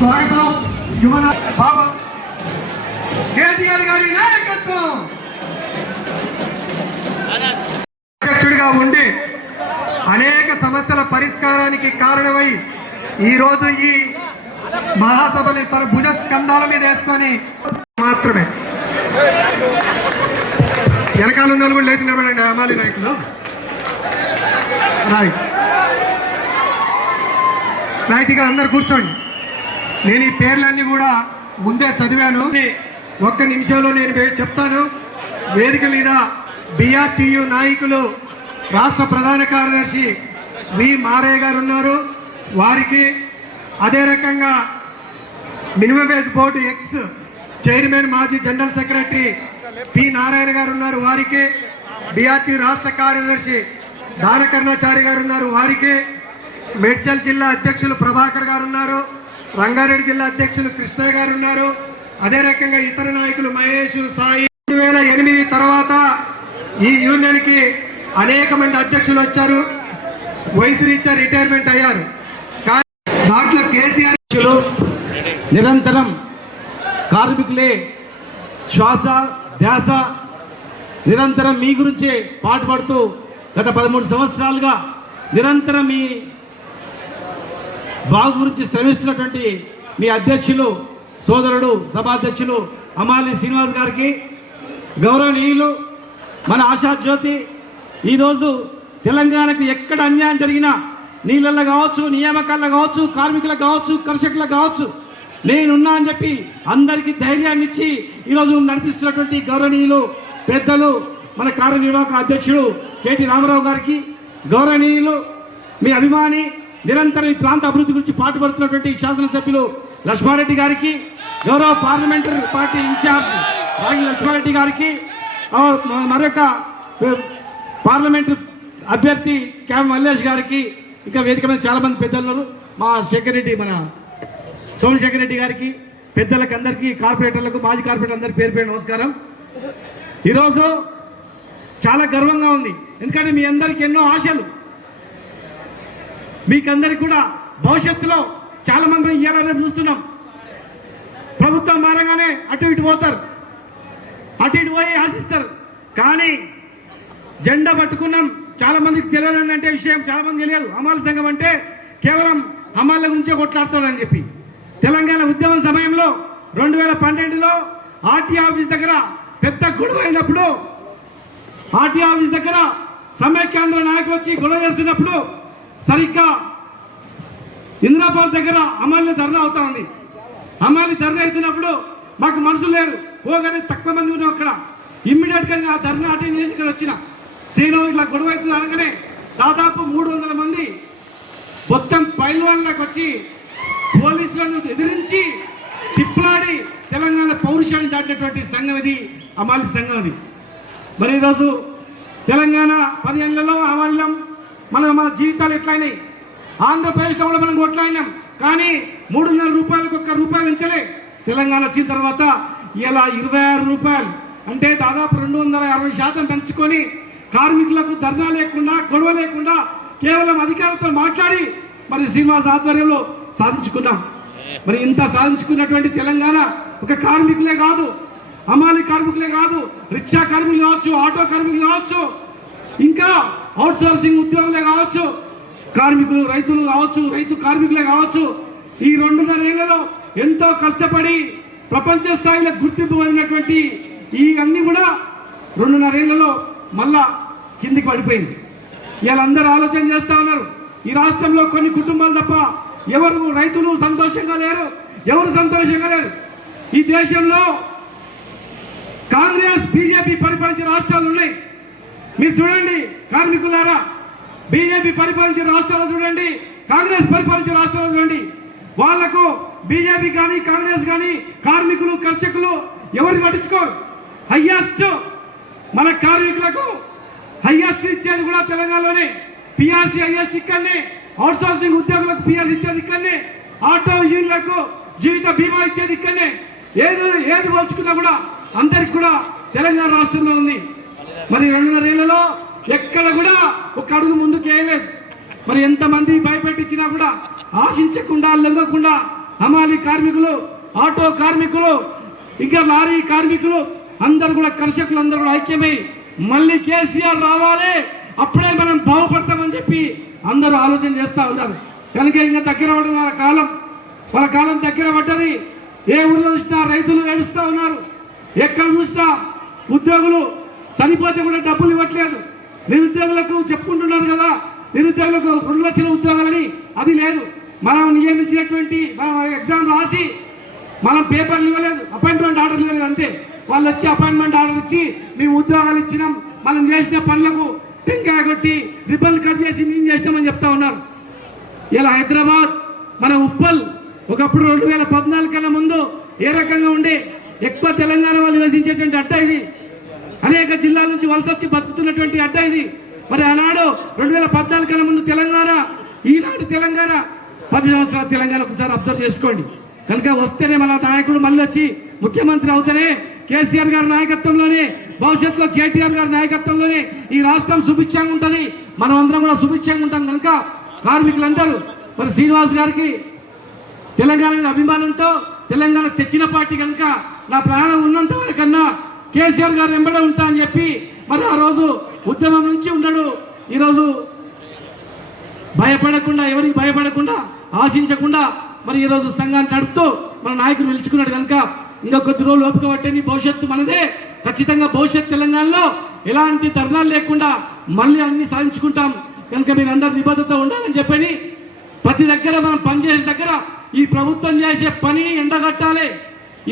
స్వాగతం యువన బాబా కేటీఆర్ గారి నాయకత్వం అధ్యక్షుడిగా ఉండి అనేక సమస్యల పరిష్కారానికి కారణమై ఈరోజు ఈ మహాసభని తన భుజ స్కంధాల మీద వేసుకొని మాత్రమే వెనకాల నలుగురు లేచి నిలబడండి అమాలి నాయకులు. రైట్గా అందరు కూర్చోండి. నేను ఈ పేర్లన్నీ కూడా ముందే చదివాను. ఒక్క నిమిషంలో నేను చెప్తాను. వేదిక మీద BRTU నాయకులు రాష్ట్ర ప్రధాన కార్యదర్శి వి మారయ్య గారు ఉన్నారు. వారికి అదే రకంగా minimum wage board X chairman మాజీ జనరల్ సెక్రటరీ పి నారాయణ గారు ఉన్నారు. వారికి BRTU రాష్ట్ర కార్యదర్శి దానకర్ణాచారి గారు ఉన్నారు. వారికి మేడ్చల్ జిల్లా అధ్యక్షులు ప్రభాకర్ గారు ఉన్నారు. రంగారెడ్డి జిల్లా అధ్యక్షులు కృష్ణయ్య గారు ఉన్నారు. అదే రకంగా ఇతర నాయకులు మహేష్, సాయి. 2008 తర్వాత ఈ యూనియన్ కి అనేక మంది అధ్యక్షులు వచ్చారు. వయసు రీత్యా రిటైర్మెంట్ అయ్యారు. దాంట్లో కేసీఆర్ నిరంతరం కార్మికులే శ్వాస ధ్యాస నిరంతరం మీ గురించే పాటుపడుతూ గత 13 సంవత్సరాలుగా నిరంతరం మీ బాగు గురించి శ్రమిస్తున్నటువంటి మీ అధ్యక్షులు సోదరుడు సభాధ్యక్షులు అమాలి శ్రీనివాస్ గారికి, గౌరవనీయులు మన ఆశాజ్యోతి, ఈరోజు తెలంగాణకు ఎక్కడ అన్యాయం జరిగినా నీళ్ళల్లో కావచ్చు, నియామకాల్లో కావచ్చు, కార్మికులకు కావచ్చు, కర్షకులకు కావచ్చు నేనున్నా అని చెప్పి అందరికీ ధైర్యాన్ని ఇచ్చి ఈరోజు నడిపిస్తున్నటువంటి గౌరవనీయులు పెద్దలు మన కార్యనిర్వాహక అధ్యక్షుడు కేటీ రామారావు గారికి, గౌరవనీయులు మీ అభిమాని నిరంతరం ఈ ప్రాంత అభివృద్ధి గురించి పాటుపడుతున్నటువంటి శాసనసభ్యులు లక్ష్మారెడ్డి గారికి, గౌరవ పార్లమెంటరీ పార్టీ ఇన్ఛార్జ్ రాగి లక్ష్మారెడ్డి గారికి, మరొక పార్లమెంటు అభ్యర్థి క్యామ్ మల్లేష్ గారికి, ఇంకా వేదిక మీద చాలామంది పెద్దలు మా శేఖర్ రెడ్డి, మన సోమశేఖర్ రెడ్డి గారికి, పెద్దలకు అందరికీ, కార్పొరేటర్లకు, మాజీ కార్పొరేటర్ అందరికీ పేరు పేరు నమస్కారం. ఈరోజు చాలా గర్వంగా ఉంది. ఎందుకంటే మీ అందరికీ ఎన్నో ఆశలు, మీకందరికి కూడా భవిష్యత్తులో చాలామంది ఇవ్వాలని చూస్తున్నాం. ప్రభుత్వం మారగానే అటు ఇటు పోతారు, అటు ఇటు పోయి ఆశిస్తారు. కానీ జెండా పట్టుకున్నాం. చాలామందికి తెలియదు అంటే విషయం చాలామంది తెలియదు. హమాలి సంఘం అంటే కేవలం హమాల గురించే కొట్లాడతాడని చెప్పి తెలంగాణ ఉద్యమం సమయంలో 2012లో ఆర్టీ ఆఫీస్ దగ్గర పెద్ద గొడవ అయినప్పుడు, ఆర్టీ ఆఫీస్ దగ్గర సమైక్యాంధ్ర నాయకులు వచ్చి గొడవ చేస్తున్నప్పుడు సరిగ్గా ఇంద్రాబాద్ దగ్గర అమలు ధర్నా అవుతా ఉంది. అమలు ధర్నా అవుతున్నప్పుడు మాకు మనుషులు లేరు, పోగానే తక్కువ మంది ఉన్నాం. అక్కడ ఇమ్మీడియట్గా ఆ ధర్నా అటెండ్ చేసి ఇక్కడ వచ్చిన సీను ఇట్లా గొడవ అవుతుంది అనగానే దాదాపు 300 మంది మొత్తం పైల్వాన్లకు వచ్చి పోలీసులను ఎదిరించి తిప్పలాడి తెలంగాణ పౌరుషాన్ని చాటినటువంటి సంఘం ఇది అమాలి సంఘం. అది మరి ఈరోజు తెలంగాణ 10 ఏళ్లలో అమలం మన జీవితాలు ఎట్లయినాయి. ఆంధ్రప్రదేశ్లో కూడా మనం కొట్లాడినాం. కానీ 3.5 రూపాయలకు ₹1 పెంచలే. తెలంగాణ వచ్చిన తర్వాత ఇలా 26 రూపాయలు, అంటే దాదాపు 260% పెంచుకొని కార్మికులకు ధర్నా లేకుండా, గొడవ లేకుండా కేవలం అధికారులతో మాట్లాడి మరి శ్రీనివాస్ ఆధ్వర్యంలో సాధించుకున్నాం. మరి ఇంత సాధించుకున్నటువంటి తెలంగాణ ఒక కార్మికులే కాదు, అమాలి కార్మికులే కాదు, రిక్షా కార్మికులు కావచ్చు, ఆటో కార్మికులు కావచ్చు, ఇంకా అవుట్సోర్సింగ్ ఉద్యోగులే కావచ్చు, కార్మికులు రైతులు కావచ్చు, రైతు కార్మికులే కావచ్చు, ఈ 2.5 ఏళ్లలో ఎంతో కష్టపడి ప్రపంచ స్థాయిలో గుర్తింపు పొందినటువంటి ఈ అన్ని కూడా 2.5 ఏళ్లలో మళ్ళా కిందికి పడిపోయింది. వీళ్ళందరూ ఆలోచన చేస్తూ ఉన్నారు. ఈ రాష్ట్రంలో కొన్ని కుటుంబాలు తప్ప ఎవరు రైతులు సంతోషంగా లేరు, ఎవరు సంతోషంగా లేరు. ఈ దేశంలో కాంగ్రెస్ బీజేపీ పరిపాలించే రాష్ట్రాలు ఉన్నాయి. మీరు చూడండి కార్మికులారా, బీజేపీ పరిపాలించే రాష్ట్రాలు చూడండి, కాంగ్రెస్ పరిపాలించే రాష్ట్రాలు చూడండి. వాళ్లకు బీజేపీ కానీ కాంగ్రెస్ కానీ కార్మికులు కర్షకులు ఎవరు పట్టించుకోరు. హయ్యెస్ట్ మన కార్మికులకు హయ్యెస్ట్ ఇచ్చేది కూడా తెలంగాణలోనే. పిఆర్సీ హయ్యెస్ట్ ఇక్కడనే, అవుట్సోర్సింగ్ ఉద్యోగులకు పిఆర్సీ ఇచ్చేది ఇక్కడనే, ఆటో యూనియన్లకు జీవిత బీమా ఇచ్చేది ఇక్కడనే. ఏది పోల్చుకున్నా కూడా అందరికి కూడా తెలంగాణ రాష్ట్రంలో ఉంది. మరి 2.5 ఏళ్లలో ఎక్కడ కూడా ఒక అడుగు ముందుకు వేయలేదు. మరి ఎంతమంది భయపెట్టించినా కూడా ఆశించకుండా, లొంగకుండా హమాలి కార్మికులు, ఆటో కార్మికులు, ఇంకా లారీ కార్మికులు అందరూ కూడా, కర్షకులు అందరూ కూడా ఐక్యమై మళ్ళీ కేసీఆర్ రావాలి, అప్పుడే మనం బాగుపడతామని చెప్పి అందరూ ఆలోచన చేస్తూ ఉన్నారు. కనుక ఇంకా దగ్గర పడిన వాళ్ళ కాలం దగ్గర పడ్డది. ఏ ఊళ్ళో చూసినా రైతులు ఏడుస్తూ ఉన్నారు, ఎక్కడ చూసినా ఉద్యోగులు చనిపోతే కూడా డబ్బులు ఇవ్వట్లేదు. నిరుద్యోగులకు చెప్పుకుంటున్నారు కదా, నిరుద్యోగులకు 2 లక్షల ఉద్యోగాలని, అది లేదు. మనం నియమించినటువంటి మనం ఎగ్జామ్ రాసి మనం పేపర్లు ఇవ్వలేదు, అపాయింట్మెంట్ ఆర్డర్లు ఇవ్వలేదు, అంతే. వాళ్ళు వచ్చి అపాయింట్మెంట్ ఆర్డర్ ఇచ్చి మేము ఉద్యోగాలు ఇచ్చినాం, మనం చేసిన పనులకు టెంకాయ కొట్టి రిబ్బన్ కట్ చేసి మేము చేసినామని చెప్తా ఉన్నారు. ఇలా హైదరాబాద్ మన ఉప్పల్ ఒకప్పుడు 2014 కన్నా ముందు ఏ రకంగా ఉండే, ఎక్కువ తెలంగాణ వాళ్ళు నివసించేటువంటి అడ్డ ఇది. అనేక జిల్లాల నుంచి వలస వచ్చి బతుకుతున్నటువంటి అడ్డ ఇది. మరి ఆనాడు 2014 కన్నా ముందు తెలంగాణ, ఈనాడు తెలంగాణ, 10 సంవత్సరాల తెలంగాణ ఒకసారి అబ్జర్వ్ చేసుకోండి. కనుక వస్తేనే మన నాయకుడు మళ్ళీ వచ్చి ముఖ్యమంత్రి అవుతేనే, కేసీఆర్ గారి నాయకత్వంలోనే, భవిష్యత్తులో కేటీఆర్ గారి నాయకత్వంలోనే ఈ రాష్ట్రం సుభిక్షంగా ఉంటుంది, మనం అందరం కూడా సుభిక్షంగా ఉంటాం. కనుక కార్మికులందరూ మరి శ్రీనివాస్ గారికి తెలంగాణ మీద అభిమానంతో తెలంగాణ తెచ్చిన పార్టీ కనుక నా ప్రాణం ఉన్నంత వరకన్నా కేసీఆర్ గారు వెంబడే ఉంటా అని చెప్పి మరి ఆ రోజు ఉద్యమం నుంచి ఉన్నాడు. ఈరోజు భయపడకుండా, ఎవరికి భయపడకుండా, ఆశించకుండా మరి ఈరోజు సంఘాన్ని నడుపుతూ మన నాయకుడు నిలుచుకున్నాడు. కనుక ఇంకా కొద్ది రోజులు ఓపిక పట్టని, భవిష్యత్తు మనదే. ఖచ్చితంగా భవిష్యత్తు తెలంగాణలో ఎలాంటి ధర్నాలు లేకుండా మళ్ళీ అన్ని సాధించుకుంటాం. కనుక మీరు అందరు నిబద్ధత ఉండాలని చెప్పని ప్రతి దగ్గర మనం పనిచేసే దగ్గర ఈ ప్రభుత్వం చేసే పనిని ఎండగట్టాలి.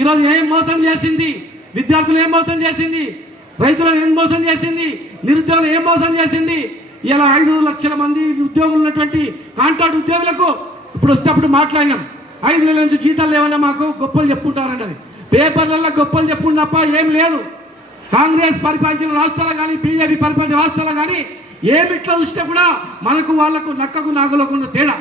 ఈరోజు ఏం మోసం చేసింది, విద్యార్థులు ఏం మోసం చేసింది, రైతులను ఏం మోసం చేసింది, నిరుద్యోగులు ఏం మోసం చేసింది. ఇలా 5 లక్షల మంది ఉద్యోగులు ఉన్నటువంటి కాంట్రాక్ట్ ఉద్యోగులకు ఇప్పుడు వస్తేప్పుడు మాట్లాడినాం, 5 నెలల నుంచి జీతాలు లేవన్నా మాకు గొప్పలు చెప్పుకుంటారండి. అది పేపర్లలో గొప్పలు చెప్పుకున్న తప్ప ఏం లేదు. కాంగ్రెస్ పరిపాలించిన రాష్ట్రాలు కానీ, బీజేపీ పరిపాలించిన రాష్ట్రాలు కానీ ఏమిట్లా చూసినా కూడా మనకు వాళ్ళకు నక్కకు నాగులకు ఉన్న తేడా.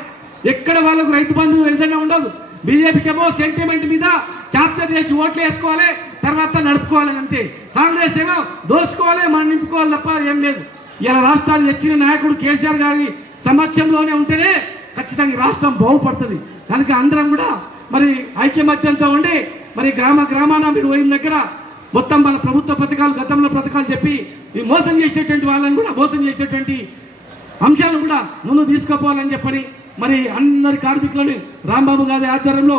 ఎక్కడ వాళ్ళకు రైతు బంధు ఎజెండా ఉండదు. బీజేపీకి ఏమో సెంటిమెంట్ మీద క్యాప్చర్ చేసి ఓట్లు వేసుకోవాలి, తర్వాత నడుపుకోవాలని అంతే. కాంగ్రెస్ ఏమో దోసుకోవాలి, మనం నింపుకోవాలి తప్ప ఏం లేదు. ఇలా రాష్ట్రాలు తెచ్చిన నాయకుడు కేసీఆర్ గారి సమక్షంలోనే ఉంటేనే ఖచ్చితంగా ఈ రాష్ట్రం బాగుపడుతుంది. కనుక అందరం కూడా మరి ఐక్యమత్యంతో ఉండి మరి గ్రామాన మీరు పోయిన దగ్గర మొత్తం మన ప్రభుత్వ పథకాలు, గతంలో పథకాలు చెప్పి ఈ మోసం చేసినటువంటి వాళ్ళని కూడా, మోసం చేసినటువంటి అంశాలను కూడా ముందు తీసుకుపోవాలని చెప్పని మరి అందరి కార్మికులను రాంబాబు గారి ఆధ్వర్యంలో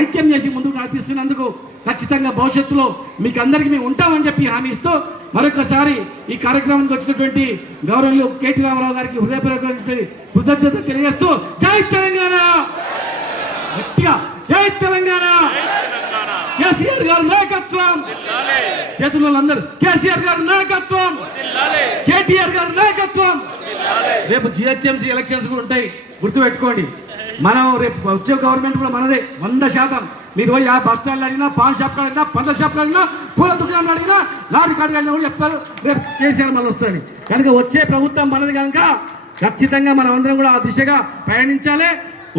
ఐక్యం చేసి ముందుకు నడిపిస్తున్నందుకు ఖచ్చితంగా భవిష్యత్తులో మీకు అందరికీ మేము ఉంటామని చెప్పి హామీ ఇస్తూ మరొకసారి ఈ కార్యక్రమానికి వచ్చినటువంటి గౌరవులు కేటీ రామారావు గారికి హృదయపూర్వక కృతజ్ఞత తెలియజేస్తూ జై తెలంగాణ, గట్టిగా జై తెలంగాణ, కేసీఆర్ గారి నాయకత్వం, చేతుల్లో అందరూ కేసీఆర్ గారి నాయకత్వం, కేటీఆర్ గారి నాయకత్వం. రేపు జిహెచ్ఎంసీ ఎలక్షన్స్ కూడా ఉంటాయి, గుర్తుపెట్టుకోండి. మనం రేపు వచ్చే గవర్నమెంట్ కూడా మనదే 100%. మీరు పోయి ఆ బస్ స్టాండ్లో అడిగినా, పాన్ షాప్ అడిగినా, పండ్ల షాప్లో అడిగినా, పూల దుకాణంలో అడిగినా, లారీ కాడికి అడిగినా కూడా చెప్తారు రేపు కేసీఆర్ మళ్ళీ వస్తుంది. కనుక వచ్చే ప్రభుత్వం మనది కనుక ఖచ్చితంగా మనం అందరం కూడా ఆ దిశగా ప్రయాణించాలి.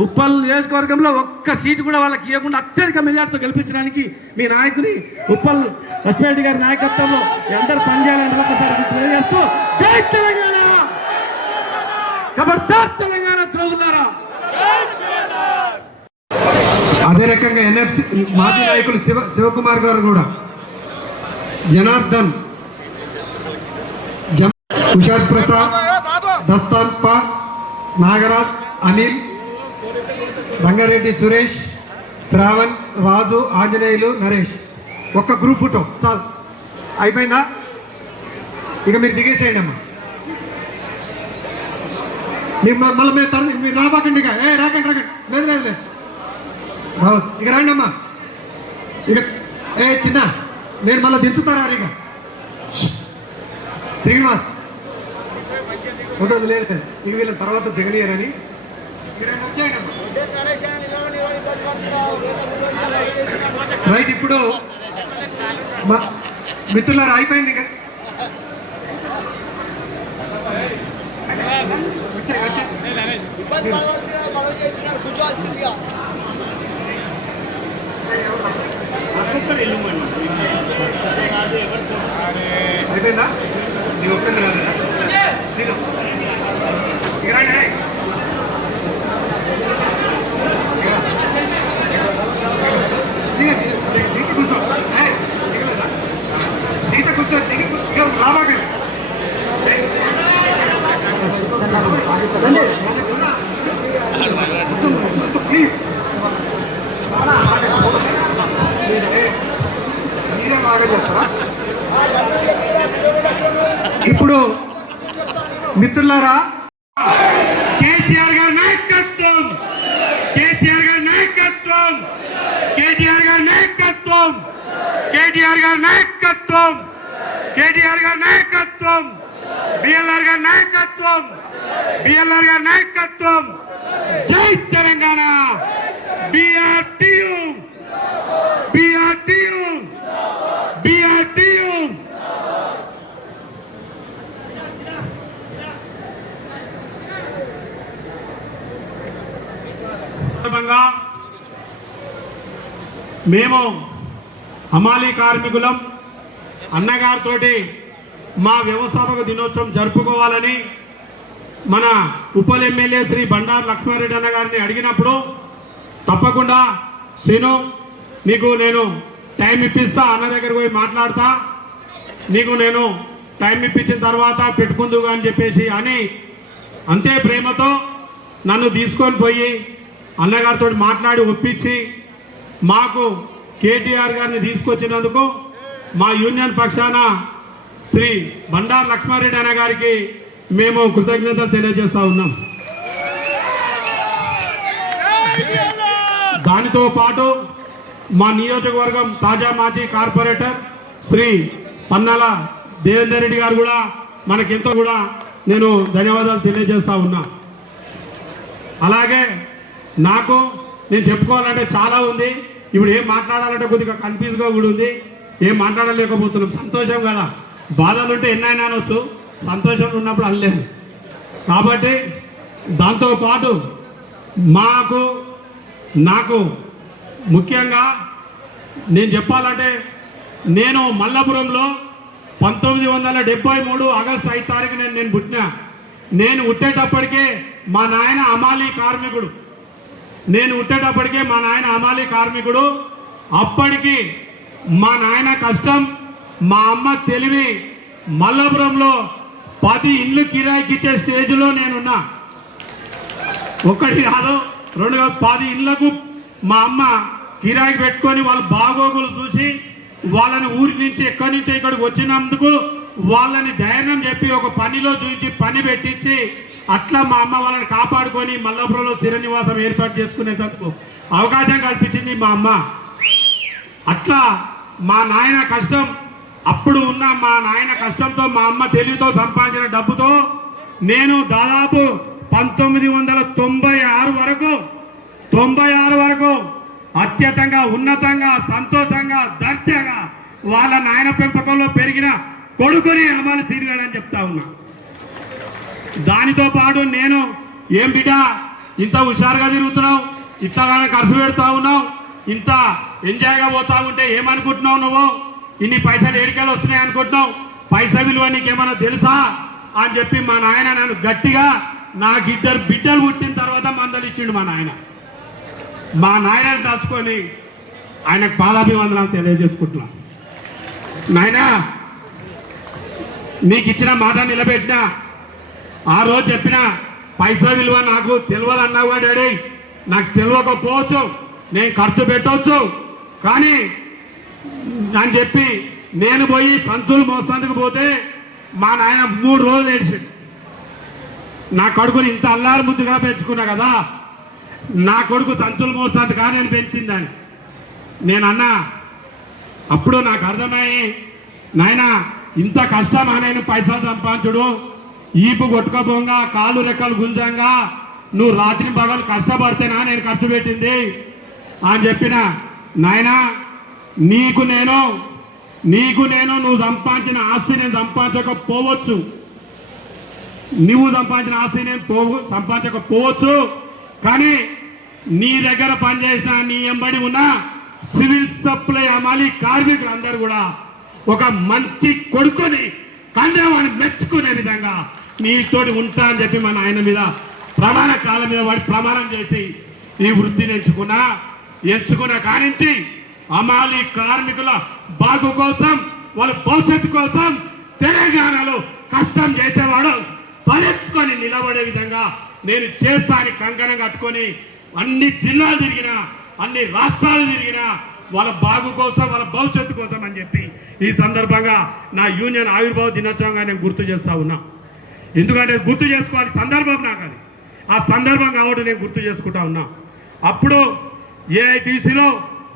ఉప్పల్ నియోజకవర్గంలో ఒక్క సీటు కూడా వాళ్ళకి ఇవ్వకుండా అత్యధిక మెజార్టీతో గెలిపించడానికి మీ నాయకుని ఉప్పల్ లక్ష్మీరెడ్డి గారి నాయకత్వంలో అందరూ పనిచేయాలని ఒకసారి తెలియజేస్తూ జై తెలంగాణ, ఖబర్దార్ తెలంగాణ ద్రోహులారా. అదే రకంగా ఎన్ఎఫ్సి మాజీ నాయకులు శివకుమార్ గారు కూడా, జనార్దన్, కుషాద్ ప్రసాద్, దస్తాన్ప, నాగరాజ్, అనిల్, రంగారెడ్డి సురేష్, శ్రావణ్, రాజు, ఆంజనేయులు, నరేష్. ఒక్క గ్రూప్ ఫోటో చాలు, అయిపోయిందా? ఇక మీరు దిగేసేయండి అమ్మా. మళ్ళీ మీరు రాబాకండి, ఇక రాకండి, లేదు లేదు లేదు రావద్దు, ఇక రండి అమ్మా. ఇక చిన్న నేను మళ్ళీ దించుతారా ఇక శ్రీనివాస్ వద్దు, లేదు ఇక వీళ్ళ తర్వాత దిగనీయరని రైట్. ఇప్పుడు మిత్రులారా అయిపోయింది ఇక. అయిపోయిందా? నీకు ఒప్పింది రాదు సీను, ఇక రండి. ఇప్పుడు మిత్రులారా, కేసీఆర్ గారి నాయకత్వం, కేసీఆర్ గారి నాయకత్వం, కేటీఆర్ గారి నాయకత్వం, కేటీఆర్ గారి నాయకత్వం, కేటీఆర్ గారి నాయకత్వం, బిఎల్ఆర్ గారి నాయకత్వం, బిఎల్ఆర్ గారి నాయకత్వం. జై తెలంగాణ. బిఆర్టీయూ, బిఆర్టీయూ, బిఆర్టీయూ. మేము హమాలీ కార్మికులం అన్నగారితో మా వ్యవస్థాపక దినోత్సవం జరుపుకోవాలని మన ఉపల్ ఎమ్మెల్యే శ్రీ బండారు లక్ష్మారెడ్డి అన్న గారిని అడిగినప్పుడు, తప్పకుండా శ్రీను నీకు నేను టైం ఇప్పిస్తా, అన్న దగ్గర పోయి మాట్లాడతా, నీకు నేను టైం ఇప్పించిన తర్వాత పెట్టుకుందుగా అని చెప్పేసి అని అంతే ప్రేమతో నన్ను తీసుకొని పోయి అన్నగారితో మాట్లాడి ఒప్పించి మాకు కేటీఆర్ గారిని తీసుకొచ్చినందుకు మా యూనియన్ పక్షాన శ్రీ బండారు లక్ష్మారెడ్డి అన్న గారికి మేము కృతజ్ఞతలు తెలియజేస్తా ఉన్నాం. దానితో పాటు మా నియోజకవర్గం తాజా మాజీ కార్పొరేటర్ శ్రీ పన్నాల దేవేందర్ రెడ్డి గారు కూడా మనకెంతో కూడా నేను ధన్యవాదాలు తెలియజేస్తా ఉన్నా. అలాగే నేను చెప్పుకోవాలంటే చాలా ఉంది. ఇప్పుడు ఏం మాట్లాడాలంటే కొద్దిగా కన్ఫ్యూజ్గా కూడా ఉంది. ఏం మాట్లాడలేకపోతున్నాం. సంతోషం కదా, బాధలు ఉంటే ఎన్నైనా అనొచ్చు, సంతోషం ఉన్నప్పుడు అనలేము. కాబట్టి దాంతోపాటు నాకు ముఖ్యంగా నేను చెప్పాలంటే, నేను మల్లాపురంలో 1973 ఆగస్టు 5 తారీఖున నేను పుట్టినా. నేను పుట్టేటప్పటికే మా నాయన హమాలీ కార్మికుడు. అప్పటికి మా నాయన కష్టం, మా అమ్మ తెలివి, మల్లాపురంలో 10 ఇళ్ళు కిరాయికి ఇచ్చే స్టేజ్లో నేనున్నా. ఒకటి కాదు, 2 కాదు, 10 ఇళ్లకు మా అమ్మ కిరాయికి పెట్టుకొని వాళ్ళ బాగోగులు చూసి వాళ్ళని ఊరి నుంచి ఎక్కడి నుంచో ఇక్కడికి వచ్చినందుకు వాళ్ళని ధైర్యం చెప్పి ఒక పనిలో చూపించి పని పెట్టించి అట్లా మా అమ్మ వాళ్ళని కాపాడుకొని మల్లాపురంలో స్థిర నివాసం ఏర్పాటు చేసుకునేందుకు అవకాశం కల్పించింది మా అమ్మ. అట్లా మా నాయన కష్టం, అప్పుడు ఉన్న మా నాయన కష్టంతో మా అమ్మ తెలివితో సంపాదించిన డబ్బుతో నేను దాదాపు 1996 వరకు అత్యంతంగా ఉన్నతంగా సంతోషంగా దర్జాగా వాళ్ళ నాయన పెంపకంలో పెరిగిన కొడుకుని అమలు తిరిగాడని చెప్తా ఉన్నా. దానితో పాటు నేను ఏం బిడ్డ ఇంత హుషారుగా తిరుగుతున్నావు, ఇట్లాగానే ఖర్చు పెడతా ఉన్నావు, ఇంత ఎంజాయ్గా పోతా ఉంటే ఏమనుకుంటున్నావు, నువ్వు ఇన్ని పైసలు ఏడికెళ్ళి వస్తున్నాయి అనుకుంటున్నావు, పైసా విలువ నీకేమన్నా తెలుసా అని చెప్పి మా నాయన నన్ను గట్టిగా, నాకు 2 బిడ్డలు పుట్టిన తర్వాత మందలు ఇచ్చిండు మా నాయనని తలుచుకొని ఆయనకు పాదాభివందనాలు తెలియజేసుకుంటున్నాను. నాయనా, నీకు ఇచ్చిన మాట నిలబెట్టినా, ఆ రోజు చెప్పిన పైసా విలువ నాకు తెలియదు అన్నావు డాడీ, నాకు తెలియకపోవచ్చు, నేను ఖర్చు పెట్టవచ్చు, కానీ అని చెప్పి నేను పోయి సంచులు మోసేందుకు పోతే మా నాయన 3 రోజులు ఏడ్చాడు. నా కొడుకుని ఇంత అల్లారు ముద్దుగా పెంచుకున్నా కదా, నా కొడుకు సంచులు మోసేందుకు నేను పెంచిందని నేను అన్నా. అప్పుడు నాకు అర్థమయ్యి, నాయన ఇంత కష్టమా నేను పైసలు సంపాదించుడు, ఈపు కొట్టుకపోగా కాళ్ళు రెక్కలు గుంజంగా నువ్వు రాత్రి పగలు కష్టపడితేనా నేను ఖర్చు పెట్టింది అని చెప్పిన. నాయనా, నీకు నేను నువ్వు సంపాదించిన ఆస్తి నేను సంపాదించకపోవచ్చు, నువ్వు సంపాదించిన ఆస్తి నేను సంపాదించకపోవచ్చు, కానీ నీ దగ్గర పనిచేసిన నీ ఎంబడి ఉన్న సివిల్ సప్లై హమాలీ కార్మికులందరూ కూడా ఒక మంచి కొడుకుని కన్యావాణి మెచ్చుకునే విధంగా నీతోటి ఉంటా అని చెప్పి మన ఆయన మీద ప్రమాణ కాలం మీద వాడి ప్రమాణం చేసి ఈ వృత్తిని ఎంచుకున్న కానించి హమాలీ కార్మికుల బాగు కోసం, వాళ్ళ భవిష్యత్తు కోసం తెలంగాణలో కష్టం చేసేవాడు తలెత్తుకొని నిలబడే విధంగా నేను చేస్తాను కంకణం కట్టుకొని అన్ని జిల్లాలు తిరిగినా, అన్ని రాష్ట్రాలు తిరిగినా, వాళ్ళ బాగు కోసం వాళ్ళ భవిష్యత్తు కోసం అని చెప్పి ఈ సందర్భంగా నా యూనియన్ ఆవిర్భావ దినోత్సవంగా నేను గుర్తు చేస్తా ఉన్నా. ఎందుకంటే గుర్తు చేసుకోవాలి సందర్భం నాకు అది, ఆ సందర్భం కాబట్టి నేను గుర్తు చేసుకుంటా ఉన్నా. అప్పుడు ఏఐటీసీలో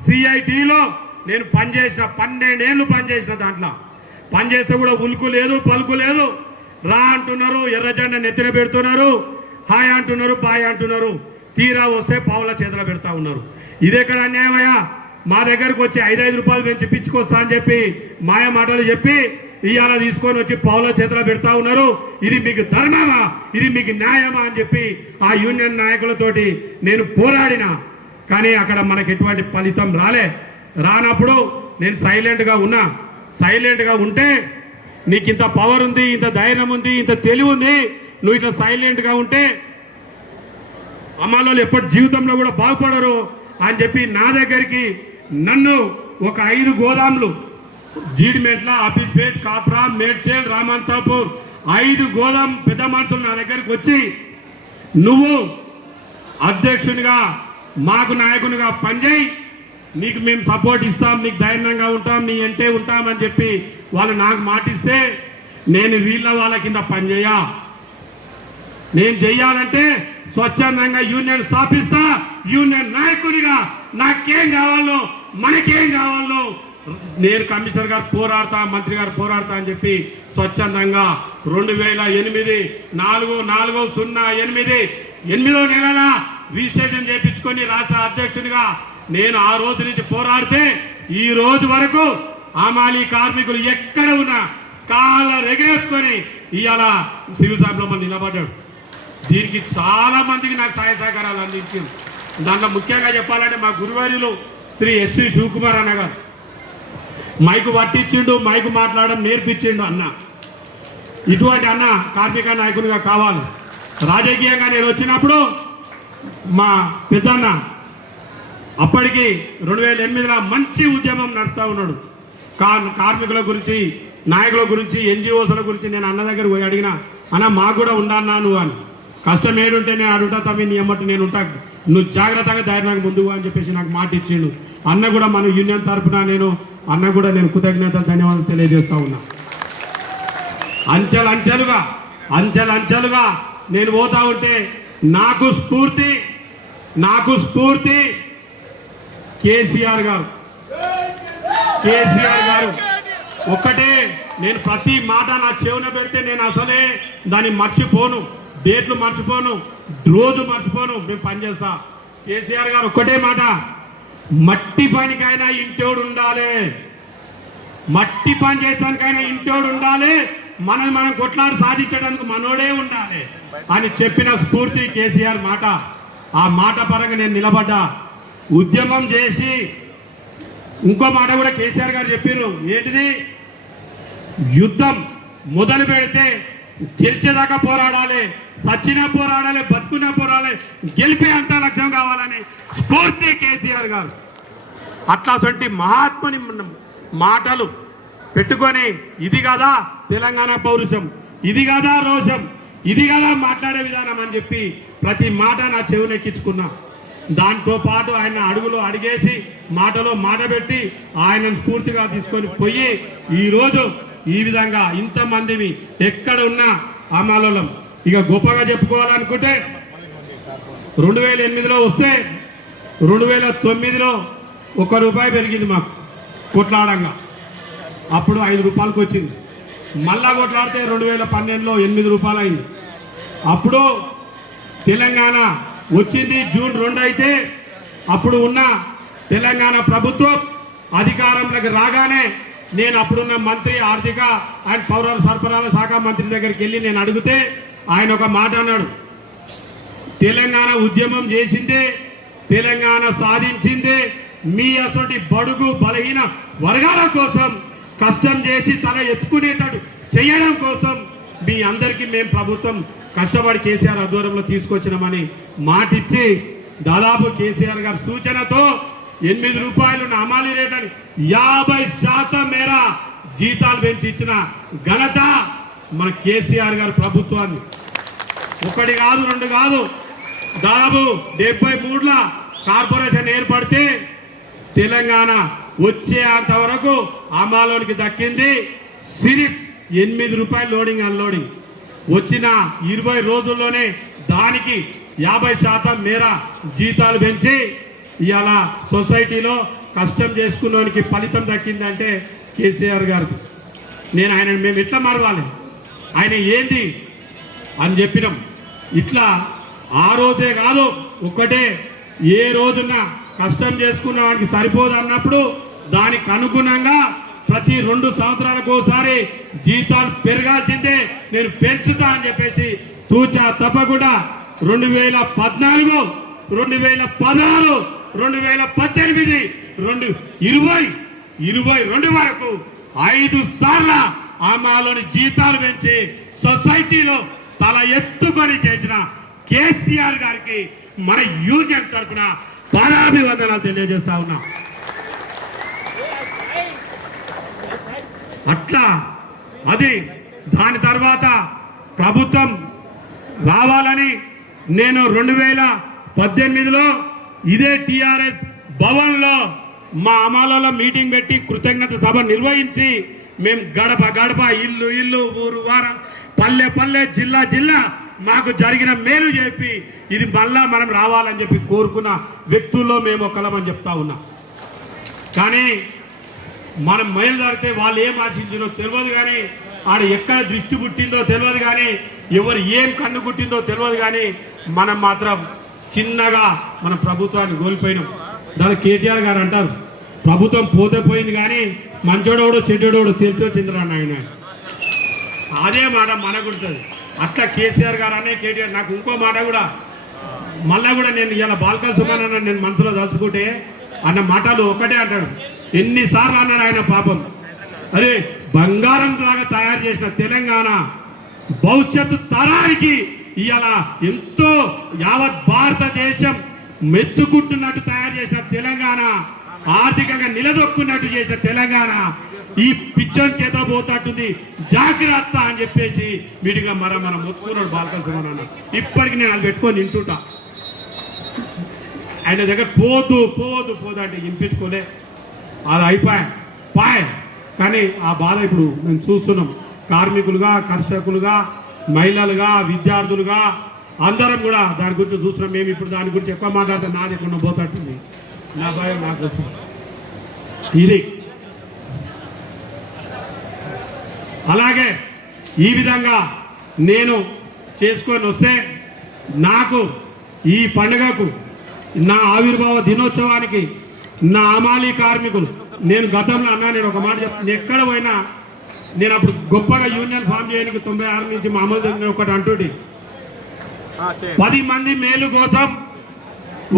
సిఐటిలో నేను పనిచేసిన 12 ఏళ్ళు పనిచేసిన, దాంట్లో పనిచేస్తే కూడా ఉలుకు లేదు పలుకు లేదు. రా అంటున్నారు, ఎర్రజెండా నెత్తిన పెడుతున్నారు, హాయ్ అంటున్నారు, బాయ్ అంటున్నారు, తీరా వస్తే పావుల చేతిలో పెడతా ఉన్నారు. ఇదెక్కడ అన్యాయమయ్యా? మా దగ్గరకు వచ్చి 5 రూపాయలు పెంచి పిచ్చుకొస్తా అని చెప్పి మాయ మాటలు చెప్పి ఇవాళ తీసుకొని వచ్చి పావుల చేతిలో పెడతా ఉన్నారు. ఇది మీకు ధర్మమా, ఇది మీకు న్యాయమా అని చెప్పి ఆ యూనియన్ నాయకులతోటి నేను పోరాడినా. కానీ అక్కడ మనకి ఎటువంటి ఫలితం రానప్పుడు నేను సైలెంట్గా ఉన్నా. సైలెంట్గా ఉంటే నీకు ఇంత పవర్ ఉంది, ఇంత ధైర్యం ఉంది, ఇంత తెలివి ఉంది, నువ్వు ఇట్లా సైలెంట్గా ఉంటే అమ్మాలో ఎప్పటి జీవితంలో కూడా బాగుపడరు అని చెప్పి నా దగ్గరికి నన్ను ఒక 5 గోదాములు జీడిమెట్ల, ఆఫీస్పేట్, కాప్రా, మేడ్చేల్, రామంతాపూర్ 5 గోదాం పెద్ద మనుషులు నా దగ్గరికి వచ్చి నువ్వు అధ్యక్షునిగా మాకు నాయకునిగా పనిచేయి, నీకు మేము సపోర్ట్ ఇస్తాం, నీకు ధైర్యంగా ఉంటాం, నీ ఎంటే ఉంటామని చెప్పి వాళ్ళు నాకు మాటిస్తే నేను వాళ్ళ కింద పనిచేయ. నేను చెయ్యాలంటే స్వచ్ఛందంగా యూనియన్ స్థాపిస్తా. యూనియన్ నాయకునిగా నాకేం కావాలో మనకేం కావాలో నేను కమిషనర్ గారు పోరాడతా, మంత్రి గారు పోరాడతా అని చెప్పి స్వచ్ఛందంగా 2008 4/08 8వ నెలల రిజిస్ట్రేషన్ చేయించుకొని రాష్ట్ర అధ్యక్షునిగా నేను ఆ రోజు నుంచి పోరాడితే ఈ రోజు వరకు ఆమాలి కార్మికులు ఎక్కడ ఉన్నా కాళ్ళ ఎగరేసుకొని ఇవాళ సివిల్ సభలో మనం నిలబడ్డాడు. దీనికి చాలా మందికి నాకు సహాయ సహకారాలు అందించింది. దాంట్లో ముఖ్యంగా చెప్పాలంటే మా గురువార్యులు శ్రీ ఎస్వి శివకుమార్ అన్న గారు మైకు పట్టించిండు, మైకు మాట్లాడడం నేర్పించిండు. అన్న ఇటువంటి అన్న కార్మిక నాయకునిగా కావాలి. రాజకీయంగా నేను వచ్చినప్పుడు మా పెద్దన్న అప్పటికి 2008లో మంచి ఉద్యమం నడుపుతా ఉన్నాడు. కార్మికుల గురించి, నాయకుల గురించి, ఎన్జిఓస్ల గురించి నేను అన్న దగ్గర పోయి అడిగిన, అన్న మాకు కూడా ఉండన్నా నువ్వు అని, కష్టం ఏడుంటే నేను అడుగుతా తమ్మి, నీ అమ్మటి నేను ఉంటా, నువ్వు జాగ్రత్తగా ధైర్యంగా ముందుకు అని చెప్పేసి నాకు మాట ఇచ్చిండు. అన్న కూడా మన యూనియన్ తరఫున అన్న కూడా నేను కృతజ్ఞతలు ధన్యవాదాలు తెలియజేస్తా ఉన్నా. అంచెలంచెలుగా నేను పోతా ఉంటే నాకు స్ఫూర్తి కేసీఆర్ గారు ఒక్కటే. నేను ప్రతి మాట నా చెవున పెడితే నేను అసలే దాన్ని మర్చిపోను, డేట్లు మర్చిపోను, రోజు మర్చిపోను, మేము పనిచేస్తా. కేసీఆర్ గారు ఒక్కటే మాట, మట్టి పనికైనా ఇంటోడు ఉండాలి, మట్టి పని చేయడానికైనా ఇంటోడు ఉండాలి, మనం కొట్లాడి సాధించడానికి మనోడే ఉండాలి అని చెప్పిన స్ఫూర్తి కేసీఆర్ మాట. ఆ మాట పరంగా నేను నిలబడ్డా. ఉద్యమం చేసి ఇంకో మాట కూడా కేసీఆర్ గారు చెప్పారు, ఏంటిది, యుద్ధం మొదలు పెడితే గెలిచేదాకా పోరాడాలి, సచ్చినా పోరాడాలి, బతుకున్నా పోరాడాలి, గెలిపే అంత లక్ష్యం కావాలని స్ఫూర్తి కేసీఆర్ గారు. అట్లాంటి మహాత్ముని మాటలు పెట్టుకొని ఇది కదా తెలంగాణ పౌరుషం, ఇది కదా రోషం, ఇది కదా మాట్లాడే విధానం అని చెప్పి ప్రతి మాట నా చెవునెక్కించుకున్నా. దాంతో పాటు ఆయన అడుగులో అడిగేసి మాటలో మాట పెట్టి ఆయనను స్ఫూర్తిగా తీసుకొని పోయి ఈరోజు ఈ విధంగా ఇంతమందిని ఎక్కడ ఉన్నా అమలం. ఇక గొప్పగా చెప్పుకోవాలనుకుంటే 2008లో వస్తే 2009లో ₹1 పెరిగింది మాకు కొట్లాడంగా. అప్పుడు ₹5 వచ్చింది. మళ్ళా కొట్లాడితే 2012లో ₹8 అయింది. అప్పుడు తెలంగాణ వచ్చింది జూన్ 2 అయితే అప్పుడు ఉన్న తెలంగాణ ప్రభుత్వం అధికారంలోకి రాగానే నేను అప్పుడున్న మంత్రి ఆర్థిక అండ్ పౌర సరఫరాల శాఖ మంత్రి దగ్గరికి వెళ్ళి నేను అడిగితే ఆయన ఒక మాట అన్నాడు, తెలంగాణ ఉద్యమం చేసిందే, తెలంగాణ సాధించిందే మీ అసలు బడుగు బలహీన వర్గాల కోసం, కష్టం చేసి తల ఎత్తుకునేటట్టు చేయడం కోసం మీ అందరికీ మేము ప్రభుత్వం కష్టపడి కేసీఆర్ ఆధ్వర్యంలో తీసుకొచ్చినామని మాటిచ్చి దాదాపు కేసీఆర్ గారి సూచనతో ₹8 అమాలి రేట్ అని 50% మేర జీతాలు పెంచి ఇచ్చిన ఘనత మన కేసీఆర్ గారి ప్రభుత్వాన్ని. 1 కాదు 2 కాదు, దాదాపు 73లో కార్పొరేషన్ ఏర్పడితే తెలంగాణ వచ్చేంత వరకు అమలులోనికి దక్కింది సిరిప్ 8 రూపాయలు లోడింగ్ అన్లోడింగ్. వచ్చిన 20 రోజుల్లోనే దానికి 50% మేర జీతాలు పెంచి ఇవాళ సొసైటీలో కష్టం చేసుకున్నోనికి ఫలితం దక్కిందంటే కేసీఆర్ గారికి. నేను ఆయన మేము ఎట్లా మరవాలి, ఆయన ఏంది అని చెప్పినాం. ఇట్లా ఆ రోజే కాదు, ఒక్కటే ఏ రోజున కష్టం చేసుకున్న వాడికి సరిపోదు అన్నప్పుడు దానికి అనుగుణంగా ప్రతి 2 సంవత్సరాలకు ఒకసారి జీతాలు పెరగాల్సిందే, నేను పెంచుతా అని చెప్పేసి తూచా తప్పకుండా 2014, 2016, 2018, 2022 వరకు 5 సార్లు ఆమాలోని జీతాలు పెంచి సొసైటీలో తల ఎత్తుకొని చేసిన కేసీఆర్ గారికి మన యూనియన్ తరఫున పాదాభివందనాలు తెలియజేస్తా ఉన్నా. అట్లా అది దాని తర్వాత ప్రభుత్వం రావాలని నేను 2018లో ఇదే టిఆర్ఎస్ భవన్లో మా అమలలో మీటింగ్ పెట్టి కృతజ్ఞత సభ నిర్వహించి మేము గడప గడప, ఇల్లు ఇల్లు, ఊరు వారం, పల్లె పల్లె, జిల్లా జిల్లా మాకు జరిగిన మేలు చెప్పి ఇది మళ్ళా మనం రావాలని చెప్పి కోరుకున్న వ్యక్తుల్లో మేము ఒకళ్ళమని చెప్తా ఉన్నాం. కానీ మనం మైలు దారితే వాళ్ళు ఏం ఆశించిందో తెలియదు, కానీ ఆడ ఎక్కడ దృష్టి పుట్టిందో తెలియదు, కానీ ఎవరు ఏం కన్ను పుట్టిందో తెలియదు, కానీ మనం మాత్రం చిన్నగా మన ప్రభుత్వాన్ని కోల్పోయినాం. దాని కేటీఆర్ గారు అంటారు, ప్రభుత్వం పోతే పోయింది కానీ మంచోడోడు చెడ్డోడు తెలిసొచ్చిందిరా ఆయన. అదే మాట మనకు ఉంటుంది. అట్లా కేసీఆర్ గారు అనే కేటీఆర్. నాకు ఇంకో మాట కూడా మళ్ళా కూడా నేను ఇలా బాల్కా సుమన్ నేను మనసులో తలుచుకుంటే అన్న మాటలు ఒకటే అంటాడు. ఎన్నిసార్లు అన్నాడు ఆయన పాపం. అదే బంగారం లాగా తయారు చేసిన తెలంగాణ భవిష్యత్తు తరానికి ఇవాళ ఎంతో యావత్ భారతదేశం మెచ్చుకుంటున్నట్టు తయారు చేసిన తెలంగాణ, ఆర్థికంగా నిలదొక్కున్నట్టు చేసిన తెలంగాణ ఈ పిచ్చోని చేతిలో పోతాటుంది, జాగ్రత్త అని చెప్పేసి వీడిగా మనం మొత్తుకున్నాడు బాల్కా సుమన్ అన్న. ఇప్పటికి నేను అది పెట్టుకొని వింటుంటా. ఆయన దగ్గర పోదు పోదు పోదు అంటే వినిపించుకోలే, అది అయిపోయా. కానీ ఆ బాధ ఇప్పుడు మేము చూస్తున్నాం. కార్మికులుగా, కర్షకులుగా, మహిళలుగా, విద్యార్థులుగా అందరం కూడా దాని గురించి చూస్తున్నాం. మేము ఇప్పుడు దాని గురించి ఎక్కువ మాట్లాడితే నాది ఎక్కడ పోతాటుంది, నా భయం నాకు వస్తుంది. ఇది అలాగే ఈ విధంగా నేను చేసుకొని వస్తే నాకు ఈ పండుగకు, నా ఆవిర్భావ దినోత్సవానికి నా అమాలి కార్మికులు, నేను గతంలో అన్నా, నేను ఒక మాట చెప్తాను, ఎక్కడ పోయినా నేను అప్పుడు గొప్పగా యూనియన్ ఫామ్ చేయడానికి 96 నుంచి మా అమలు దగ్గర ఒకటి అంటుంది, 10 మంది మేలు కోసం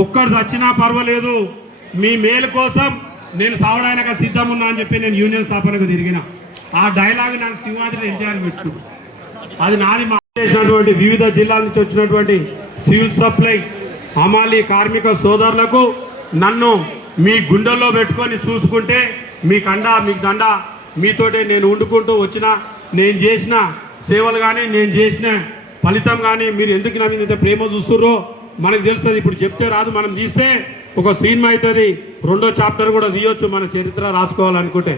ఒక్కడు చచ్చినా పర్వాలేదు, మీ మేలు కోసం నేను సావడానికి సిద్ధం ఉన్నా అని చెప్పి నేను యూనియన్ స్థాపనకు తిరిగిన. ఆ డైలాగ్ నాకు సింహాద్రి ఎన్టీఆర్ పెట్టు, అది నాది. చేసినటువంటి వివిధ జిల్లాల నుంచి వచ్చినటువంటి సివిల్ సప్లై అమాలి కార్మిక సోదరులకు నన్ను మీ గుండెల్లో పెట్టుకొని చూసుకుంటే మీకు అండా, మీకు దండ, మీతోటే నేను వండుకుంటూ వచ్చిన, నేను చేసిన సేవలు కానీ, నేను చేసిన ఫలితం కానీ మీరు ఎందుకు నా మీద ఇంత ప్రేమ చూస్తుర్రో మనకు తెలుస్తుంది. ఇప్పుడు చెప్తే రాదు, మనం తీస్తే ఒక సినిమా అవుతుంది, 2వ చాప్టర్ కూడా తీయొచ్చు మన చరిత్ర రాసుకోవాలనుకుంటే.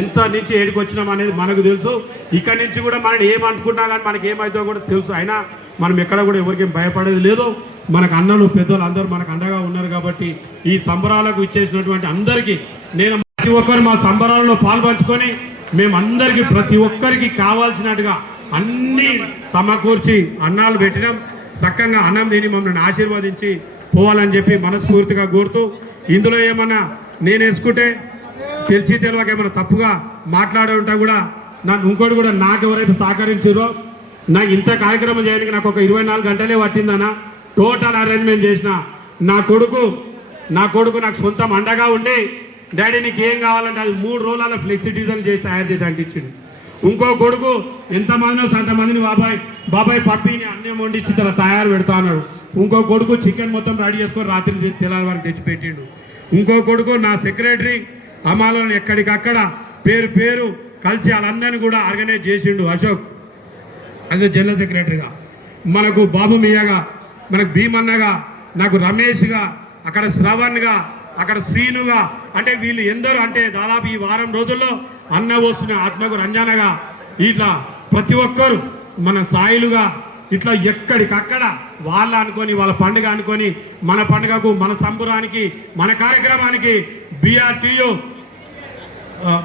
ఎంత నుంచి ఏడికి వచ్చినాం అనేది మనకు తెలుసు. ఇక్కడి నుంచి కూడా మనం ఏమనుకుంటున్నా కానీ మనకి ఏమవుతుందో కూడా తెలుసు. అయినా మనం ఎక్కడ కూడా ఎవరికేం భయపడేది లేదు. మనకు అన్నలు పెద్దలు అందరూ మనకు అండగా ఉన్నారు. కాబట్టి ఈ సంబరాలకు ఇచ్చేసినటువంటి అందరికీ నేను ప్రతి ఒక్కరు మా సంబరాలలో పాల్పంచుకొని మేమందరికీ ప్రతి ఒక్కరికి కావాల్సినట్టుగా అన్నీ సమకూర్చి అన్నాలు పెట్టినాం. చక్కగా అన్నం తిని మమ్మల్ని ఆశీర్వదించి పోవాలని చెప్పి మనస్ఫూర్తిగా కోరుతూ, ఇందులో ఏమన్నా నేను వేసుకుంటే తెలిసి తెలియక ఏమైనా తప్పుగా మాట్లాడే ఉంటా కూడా నన్ను ఇంకోటి కూడా నాకు ఎవరైతే సహకరించారో, నాకు ఇంత కార్యక్రమం చేయడానికి నాకు ఒక 24 గంటలే పట్టిందన్న. టోటల్ అరేంజ్మెంట్ చేసిన నా కొడుకు నాకు సొంతం అండగా ఉండి, డాడీ నీకు ఏం కావాలంటే అది 3 రోజుల ఫ్లెక్సీ డిజైన్ చేసి తయారు చేసి అంటించిండు. ఇంకో కొడుకు ఎంతమందినో అంతమందిని బాబాయ్ పప్పిని అన్నం వండించి తయారు పెడతా అన్నాడు. ఇంకో కొడుకు చికెన్ మొత్తం రెడీ చేసుకొని రాత్రి తెల్లారి వరకు తెచ్చి పెట్టిండు. ఇంకో కొడుకు నా సెక్రటరీ అమాలను ఎక్కడికక్కడ పేరు కలిసి వాళ్ళందరినీ కూడా ఆర్గనైజ్ చేసిండు. అశోక్ అది జనరల్ సెక్రటరీగా, మనకు బాబు మియాగా, మనకు భీమన్నగా, నాకు రమేష్గా, అక్కడ శ్రవణ్గా, అక్కడ శ్రీనుగా, అంటే వీళ్ళు ఎందరో, అంటే దాదాపు ఈ వారం రోజుల్లో అన్న వస్తున్న ఆత్మకు రంజానగా, ఇట్లా ప్రతి ఒక్కరు మన సాయిలుగా, ఇట్లా ఎక్కడికక్కడ వాళ్ళ అనుకొని, వాళ్ళ పండుగ అనుకొని, మన పండుగకు, మన సంబురానికి, మన కార్యక్రమానికి BRTU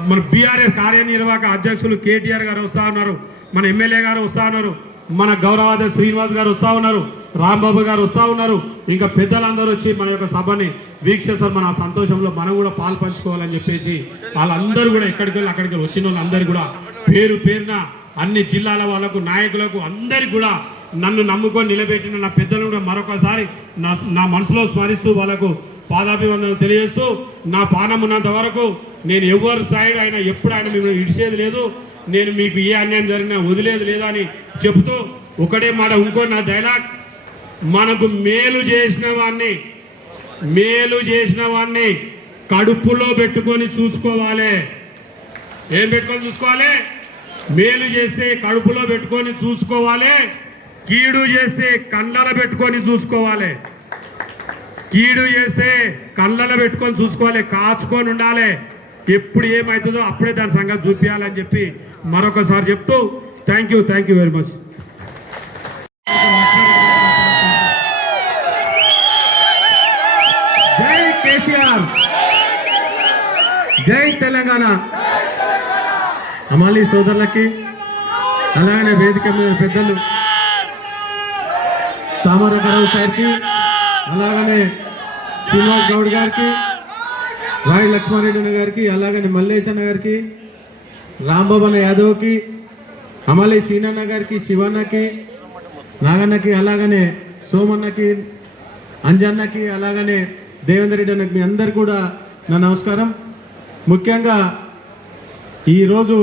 మన BRS కార్యనిర్వాహక అధ్యక్షులు KTR గారు వస్తూ ఉన్నారు, మన ఎమ్మెల్యే గారు వస్తూ ఉన్నారు, మన గౌరవాద శ్రీనివాస్ గారు వస్తూ ఉన్నారు, రాంబాబు గారు వస్తూ ఉన్నారు, ఇంకా పెద్దలందరూ వచ్చి మన యొక్క సభని వీక్షిస్తారు. మన సంతోషంలో మనం కూడా పాలు పంచుకోవాలని చెప్పేసి వాళ్ళందరూ కూడా ఎక్కడికి వెళ్ళి అక్కడికి వచ్చిన వాళ్ళందరూ కూడా పేరు పేరున అన్ని జిల్లాల వాళ్ళకు, నాయకులకు, అందరికి కూడా నన్ను నమ్ముకొని నిలబెట్టిన నా పెద్దలు కూడా మరొకసారి నా మనసులో స్మరిస్తూ వాళ్ళకు పాదాభివందనలు తెలియజేస్తూ, నా పానం ఉన్నంత వరకు నేను ఎవరి సైడ్ అయినా ఎప్పుడు ఆయన మిమ్మల్ని ఇడిచేది లేదు, నేను మీకు ఏ అన్యాయం జరిగినా వదిలేదు లేదా అని చెబుతూ ఒకటే మాట, ఇంకో నా డైలాగ్, మనకు మేలు చేసిన వాడిని కడుపులో పెట్టుకొని చూసుకోవాలి. ఏం పెట్టుకొని చూసుకోవాలి? మేలు చేస్తే కడుపులో పెట్టుకొని చూసుకోవాలి, కీడు చేస్తే కళ్ళలో పెట్టుకొని చూసుకోవాలి. కీడు చేస్తే కళ్ళలో పెట్టుకొని చూసుకోవాలి, కాచుకొని ఉండాలి. ఎప్పుడు ఏమవుతుందో అప్పుడే దాని సంగతి చూపించాలని చెప్పి మరొకసారి చెప్తూ థ్యాంక్ యూ వెరీ మచ్. జై కేసీఆర్, జై తెలంగాణ. అమాలి సోదరులకి, అలాగనే వేదిక మీద పెద్దలు తామరకరావు సార్కి, అలాగనే శ్రీనివాస్ గౌడ్ గారికి, రాయి లక్ష్మారెడ్డి గారికి, అలాగనే మల్లేశన్న గారికి, రాంబాబన్న యాదవ్కి, అమలి సీనన్న గారికి, శివన్నకి, నాగన్నకి, అలాగనే సోమన్నకి, అంజన్నకి, అలాగనే దేవేందర్ రెడ్డి అన్నకి, మీ అందరు కూడా నా నమస్కారం. ముఖ్యంగా ఈరోజు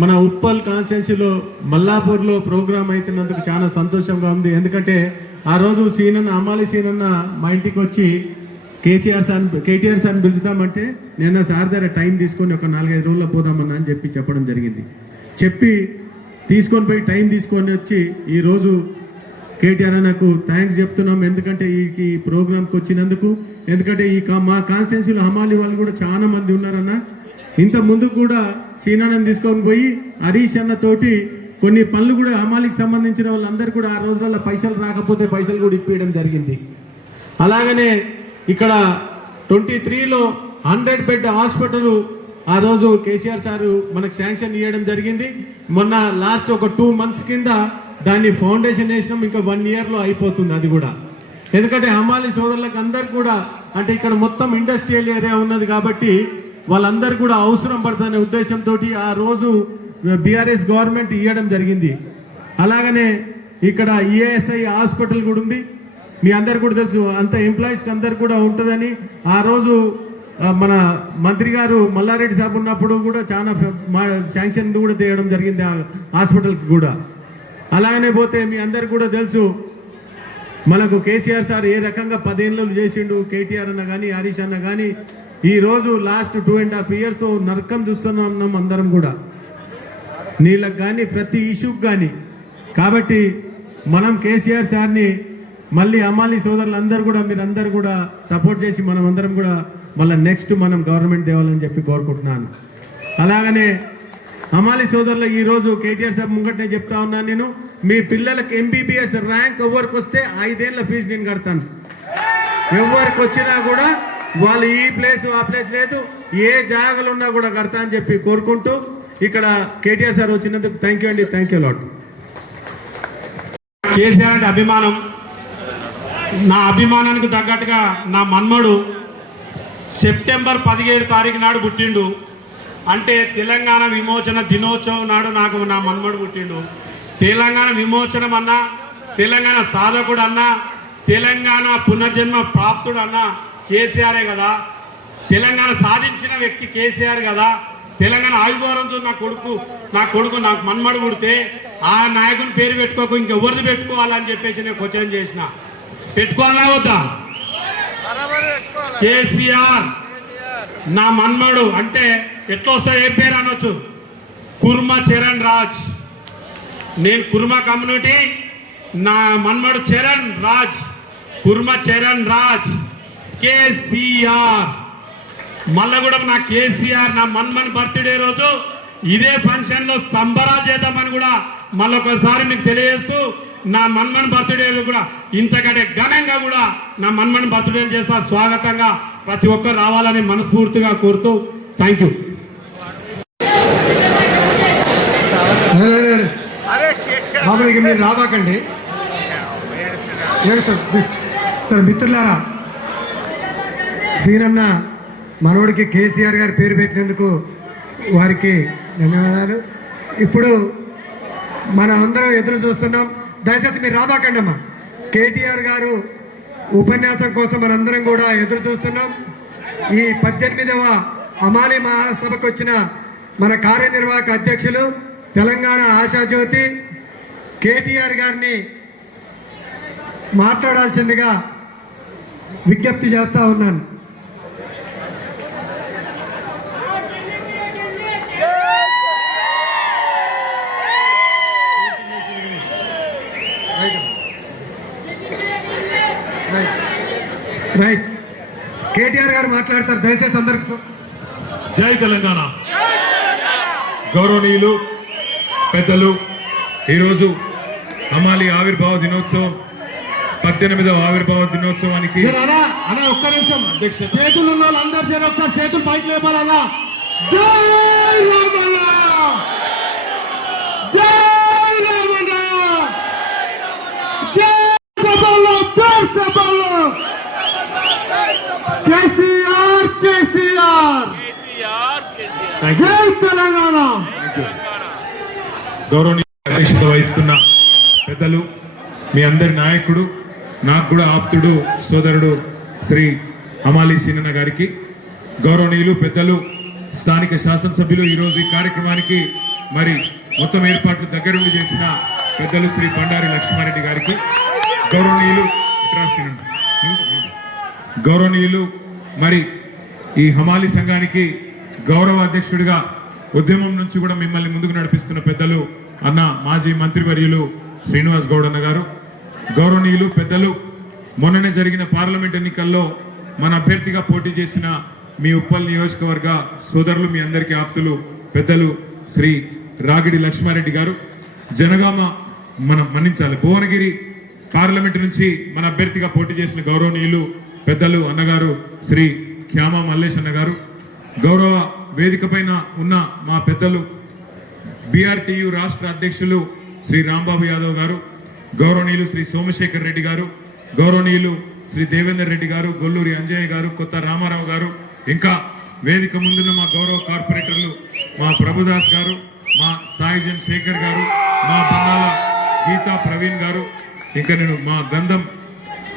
మన ఉప్పల్ కాన్స్టిట్యున్సీలో మల్లాపూర్లో ప్రోగ్రాం అవుతున్నందుకు చాలా సంతోషంగా ఉంది. ఎందుకంటే ఆ రోజు అమ్మాలి సీనన్న మా ఇంటికి వచ్చి కేటీఆర్ సార్ని పిలుచుదామంటే నేను సార్ దగ్గర టైం తీసుకొని ఒక 4-5 రోజుల్లో పోదామన్నా అని చెప్పడం జరిగింది. తీసుకొని పోయి టైం తీసుకొని వచ్చి ఈరోజు కేటీఆర్ నాకు థ్యాంక్స్ చెప్తున్నాం. ఎందుకంటే ఈ ప్రోగ్రాంకి వచ్చినందుకు. ఎందుకంటే మా కాన్స్టిట్యున్సీలో హమాలి వాళ్ళు కూడా చాలా మంది ఉన్నారన్న. ఇంత ముందు కూడా సీనాన్ని తీసుకొని పోయి హరీష్ అన్న తోటి కొన్ని పనులు కూడా హమాలికి సంబంధించిన వాళ్ళందరూ కూడా ఆ రోజులలో పైసలు రాకపోతే పైసలు కూడా ఇప్పించడం జరిగింది. అలాగనే ఇక్కడ 23లో 100 బెడ్ హాస్పిటల్ ఆ రోజు కేసీఆర్ సారు మనకు శాంక్షన్ ఇవ్వడం జరిగింది. మొన్న లాస్ట్ ఒక 2 months కింద దాన్ని ఫౌండేషన్ వేసినాం. ఇంకా 1 yearలో అయిపోతుంది అది కూడా. ఎందుకంటే హమాలి సోదరులకు అందరు కూడా, అంటే ఇక్కడ మొత్తం ఇండస్ట్రియల్ ఏరియా ఉన్నది కాబట్టి వాళ్ళందరూ కూడా అవసరం పడుతుందనే ఉద్దేశంతో ఆ రోజు BRS గవర్నమెంట్ ఇవ్వడం జరిగింది. అలాగనే ఇక్కడ ESI హాస్పిటల్ కూడా ఉంది. మీ అందరు కూడా తెలుసు, అంత ఎంప్లాయీస్కి అందరు కూడా ఉంటుందని ఆ రోజు మన మంత్రి గారు మల్లారెడ్డి సాబ్ ఉన్నప్పుడు కూడా చాలా శాంక్షన్ కూడా తీయడం జరిగింది ఆ హాస్పిటల్కి కూడా. అలాగనే పోతే మీ అందరు కూడా తెలుసు, మనకు కేసీఆర్ సార్ ఏ రకంగా 10 ఏళ్ళు చేసిండు. కేటీఆర్ అన్న కానీ, హరీష్ అన్న కానీ, ఈరోజు లాస్ట్ 2.5 years నరకం చూస్తున్నాం అందరం కూడా, నీళ్ళకు కానీ ప్రతి ఇష్యూకి కానీ. కాబట్టి మనం కేసీఆర్ సార్ని మళ్ళీ అమాలి సోదరులందరూ కూడా మీరందరూ కూడా సపోర్ట్ చేసి మనం అందరం కూడా మళ్ళీ నెక్స్ట్ మనం గవర్నమెంట్ తేవాలని చెప్పి కోరుకుంటున్నాను. అలాగనే అమాలి సోదరులు ఈరోజు కేటీఆర్ సార్ ముంగట్నే చెప్తా ఉన్నాను, నేను మీ పిల్లలకు MBBS ర్యాంక్ ఎవరికి వస్తే 5 ఏళ్ళ ఫీజు నేను కడతాను. ఎవరికి వచ్చినా కూడా వాళ్ళు ఈ ప్లేస్ ఆ ప్లేస్ లేదు, ఏ జాగాలు ఉన్నా కూడా కడతా అని చెప్పి కోరుకుంటూ ఇక్కడ కేటీఆర్ సార్ వచ్చినందుకు థ్యాంక్ యూ అండి. Thank you lot. కేసీఆర్ అంటే అభిమానం. నా అభిమానానికి తగ్గట్టుగా నా మన్మడు సెప్టెంబర్ 17 తారీఖు నాడు పుట్టిండు. అంటే తెలంగాణ విమోచన దినోత్సవం నాడు నాకు నా మన్మడు పుట్టిండు. తెలంగాణ విమోచనం అన్నా, తెలంగాణ సాధకుడు అన్నా, తెలంగాణ పునర్జన్మ ప్రాప్తుడు అన్నా కేసీఆరే కదా. తెలంగాణ సాధించిన వ్యక్తి కేసీఆర్ కదా. తెలంగాణ ఆవిర్భావంతో నా కొడుకు నాకు మన్మడు పుడితే ఆ నాయకుని పేరు పెట్టుకోకు, ఇంకెవరిది పెట్టుకోవాలని చెప్పేసి నేను క్వశ్చన్ చేసిన. పెట్టుకోవాలా వద్దా? కేసీఆర్ నా మన్మడు అంటే ఎట్లా వస్తుంది, ఏ పేరు అనొచ్చు? కుర్మ చరణ్ రాజ్. నేను కుర్మ కమ్యూనిటీ, నా మన్మడు చరణ్ రాజ్, కుర్మ చరణ్ రాజ్. కేసీఆర్. మళ్ళా కూడా నా కేసీఆర్ నా మన్మన్ బర్త్డే రోజు ఇదే ఫంక్షన్ లో సంబరా చేద్దామని కూడా మళ్ళొకసారి మీకు తెలియజేస్తూ నా మన్మన్ బర్త్డే కూడా ఇంతకంటే ఘనంగా కూడా నా మన్మన్ బర్త్డే చేస్తా. స్వాగతంగా ప్రతి ఒక్కరు రావాలని మనస్ఫూర్తిగా కోరుతూ థ్యాంక్ యూ. బాబు ఇక మీరు రాబాకండి. సార్ మిత్రులారా, సీనన్న మనోడికి కేసీఆర్ గారి పేరు పెట్టినందుకు వారికి ధన్యవాదాలు. ఇప్పుడు మనం అందరం ఎదురు చూస్తున్నాం. దయచేసి మీరు రాబాకండి అమ్మా. కేటీఆర్ గారు ఉపన్యాసం కోసం మనందరం కూడా ఎదురు చూస్తున్నాం. ఈ 18వ హమాలి మహాసభకు వచ్చిన మన కార్యనిర్వాహక అధ్యక్షులు తెలంగాణ ఆశాజ్యోతి కేటీఆర్ గారిని మాట్లాడాల్సిందిగా విజ్ఞప్తి చేస్తా ఉన్నాను. రైట్, కేటీఆర్ గారు మాట్లాడతారు. దయచేసి అందరికి జై తెలంగాణ. గౌరవనీయులు పెద్దలు, ఈరోజు హమాలి ఆవిర్భావ దినోత్సవం 18వ ఆవిర్భావ దినోత్సవానికి ఒక్క నిమిషం చేతులు ఉన్న వాళ్ళందరూ చేరి ఒకసారి చేతులు పైకి లేపాలన్నా. జై రామన్న, జై రామన్న, జై సభలో సభలో కేసీఆర్ కేసీఆర్, జై తెలంగాణ. గౌరవనీయ అధ్యక్షత వహిస్తున్న పెద్దలు, మీ అందరి నాయకుడు, నాకు కూడా ఆప్తుడు, సోదరుడు శ్రీ హమాలి సీనన్న గారికి, గౌరవనీయులు పెద్దలు, స్థానిక శాసనసభ్యులు, ఈరోజు ఈ కార్యక్రమానికి మరి మొత్తం ఏర్పాట్లు దగ్గరుండి చేసిన పెద్దలు శ్రీ బండారి లక్ష్మారెడ్డి గారికి, గౌరవనీయులు గౌరవనీయులు మరి ఈ హమాలి సంఘానికి గౌరవ అధ్యక్షుడిగా ఉద్యమం నుంచి కూడా మిమ్మల్ని ముందుకు నడిపిస్తున్న పెద్దలు అన్న మాజీ మంత్రివర్యులు శ్రీనివాస్ గౌడ్ అన్న గారు, గౌరవనీయులు పెద్దలు, మొన్ననే జరిగిన పార్లమెంట్ ఎన్నికల్లో మన అభ్యర్థిగా పోటీ చేసిన మీ ఉప్పల్ నియోజకవర్గ సోదరులు, మీ అందరికీ ఆప్తులు పెద్దలు శ్రీ రాగిడి లక్ష్మారెడ్డి గారు, జనగామ మనం మన్నించాలి భువనగిరి పార్లమెంట్ నుంచి మన అభ్యర్థిగా పోటీ చేసిన గౌరవనీయులు పెద్దలు అన్నగారు శ్రీ ఖ్యామా మల్లేష్ అన్న గారు, గౌరవ వేదిక పైన ఉన్న మా పెద్దలు బీఆర్టీయు రాష్ట్ర అధ్యక్షులు శ్రీ రాంబాబు యాదవ్ గారు, గౌరవనీయులు శ్రీ సోమశేఖర్ రెడ్డి గారు, గౌరవనీయులు శ్రీ దేవేందర్ రెడ్డి గారు, గొల్లూరి అంజయ్య గారు, కొత్త రామారావు గారు, ఇంకా వేదిక ముందున్న మా గౌరవ కార్పొరేటర్లు మా ప్రభుదాస్ గారు, మా సాయిజన్ శేఖర్ గారు, మా బండాల గీతా ప్రవీణ్ గారు, ఇంకా నేను మా గంధం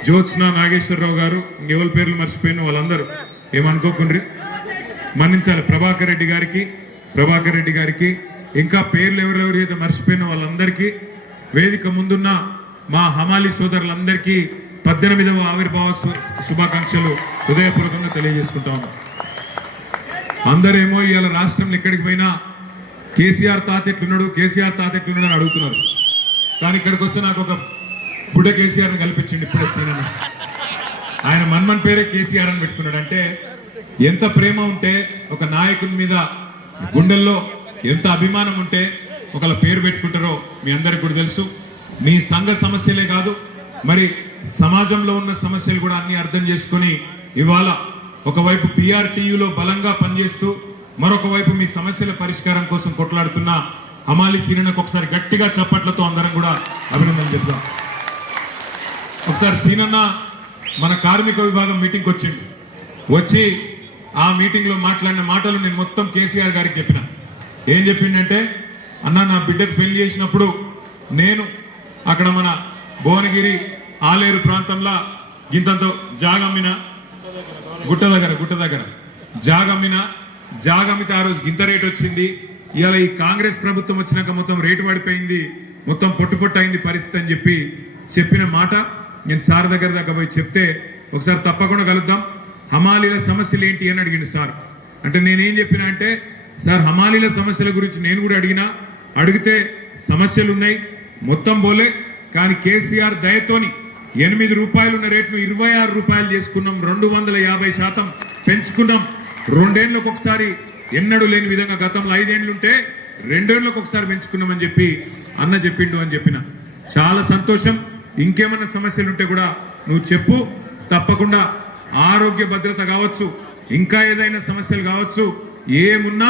జ్యోత్స్న నాగేశ్వరరావు గారు, ఇంకెవరి పేర్లు మర్చిపోయిన వాళ్ళందరూ ఏమనుకోకుండ్రి, మన్నించాలి. ప్రభాకర్ రెడ్డి గారికి ఇంకా పేర్లు ఎవరెవరైతే మర్చిపోయిన వాళ్ళందరికీ, వేదిక ముందున్న మా హమాలి సోదరులందరికీ 18వ ఆవిర్భావ శుభాకాంక్షలు హృదయపూర్వకంగా తెలియజేసుకుంటా ఉన్నాం. అందరేమో ఇవాళ రాష్ట్రంలో ఎక్కడికి పోయినా కేసీఆర్ తాత ఎట్లున్నాడు అని అడుగుతున్నారు. కానీ ఇక్కడికి వస్తే నాకు ఒక బుడ్డ కేసీఆర్ని కల్పించింది ఇప్పుడే సీనన్న. ఆయన మన్మన్ పేరే కేసీఆర్ అని పెట్టుకున్నాడు. అంటే ఎంత ప్రేమ ఉంటే ఒక నాయకుని మీద గుండెల్లో ఎంత అభిమానం ఉంటే ఒకళ్ళ పేరు పెట్టుకుంటారో మీ అందరికి కూడా తెలుసు. మీ సంఘ సమస్యలే కాదు, మరి సమాజంలో ఉన్న సమస్యలు కూడా అన్ని అర్థం చేసుకుని ఇవాళ ఒకవైపు పిఆర్టీయులో బలంగా పనిచేస్తూ మరొక వైపు మీ సమస్యల పరిష్కారం కోసం కొట్లాడుతున్న హమాలి సీనన్నకు ఒకసారి గట్టిగా చప్పట్లతో అందరం కూడా అభినందనలు చెప్తాం. ఒకసారి సీనన్న మన కార్మిక విభాగం మీటింగ్కి వచ్చి ఆ మీటింగ్లో మాట్లాడిన మాటలు నేను మొత్తం కేసీఆర్ గారికి చెప్పిన. ఏం చెప్పిండంటే, అన్న నా బిడ్డకు పెళ్లి చేసినప్పుడు నేను అక్కడ మన భువనగిరి ఆలేరు ప్రాంతంలో గింతంతో జాగమ్మిన గుట్ట దగ్గర జాగమ్మితే ఆ రోజు గింత రేటు వచ్చింది. ఇవాళ ఈ కాంగ్రెస్ ప్రభుత్వం వచ్చినాక మొత్తం రేటు పడిపోయింది, మొత్తం పొట్టు అయింది పరిస్థితి అని చెప్పిన మాట నేను సార్ దగ్గర పోయి చెప్తే, ఒకసారి తప్పకుండా కలుద్దాం, హమాలీల సమస్యలు ఏంటి అని అడిగిండు సార్. అంటే నేనేం చెప్పినా అంటే, సార్ హమాలీల సమస్యల గురించి నేను కూడా అడిగితే సమస్యలు ఉన్నాయి మొత్తం పోలే, కానీ కేసీఆర్ దయతోని 8 రూపాయలు ఉన్న రేట్లు 26 రూపాయలు చేసుకున్నాం. 250% పెంచుకున్నాం. 2 ఏళ్ళకు ఒకసారి ఎన్నడూ లేని విధంగా గతంలో 5 ఏళ్ళుంటే 2 ఏళ్ళకు ఒకసారి పెంచుకున్నామని చెప్పి అన్న చెప్పిండు అని చెప్పిన. చాలా సంతోషం. ఇంకేమన్నా సమస్యలు ఉంటే కూడా నువ్వు చెప్పు, తప్పకుండా ఆరోగ్య భద్రత కావచ్చు, ఇంకా ఏదైనా సమస్యలు కావచ్చు, ఏమున్నా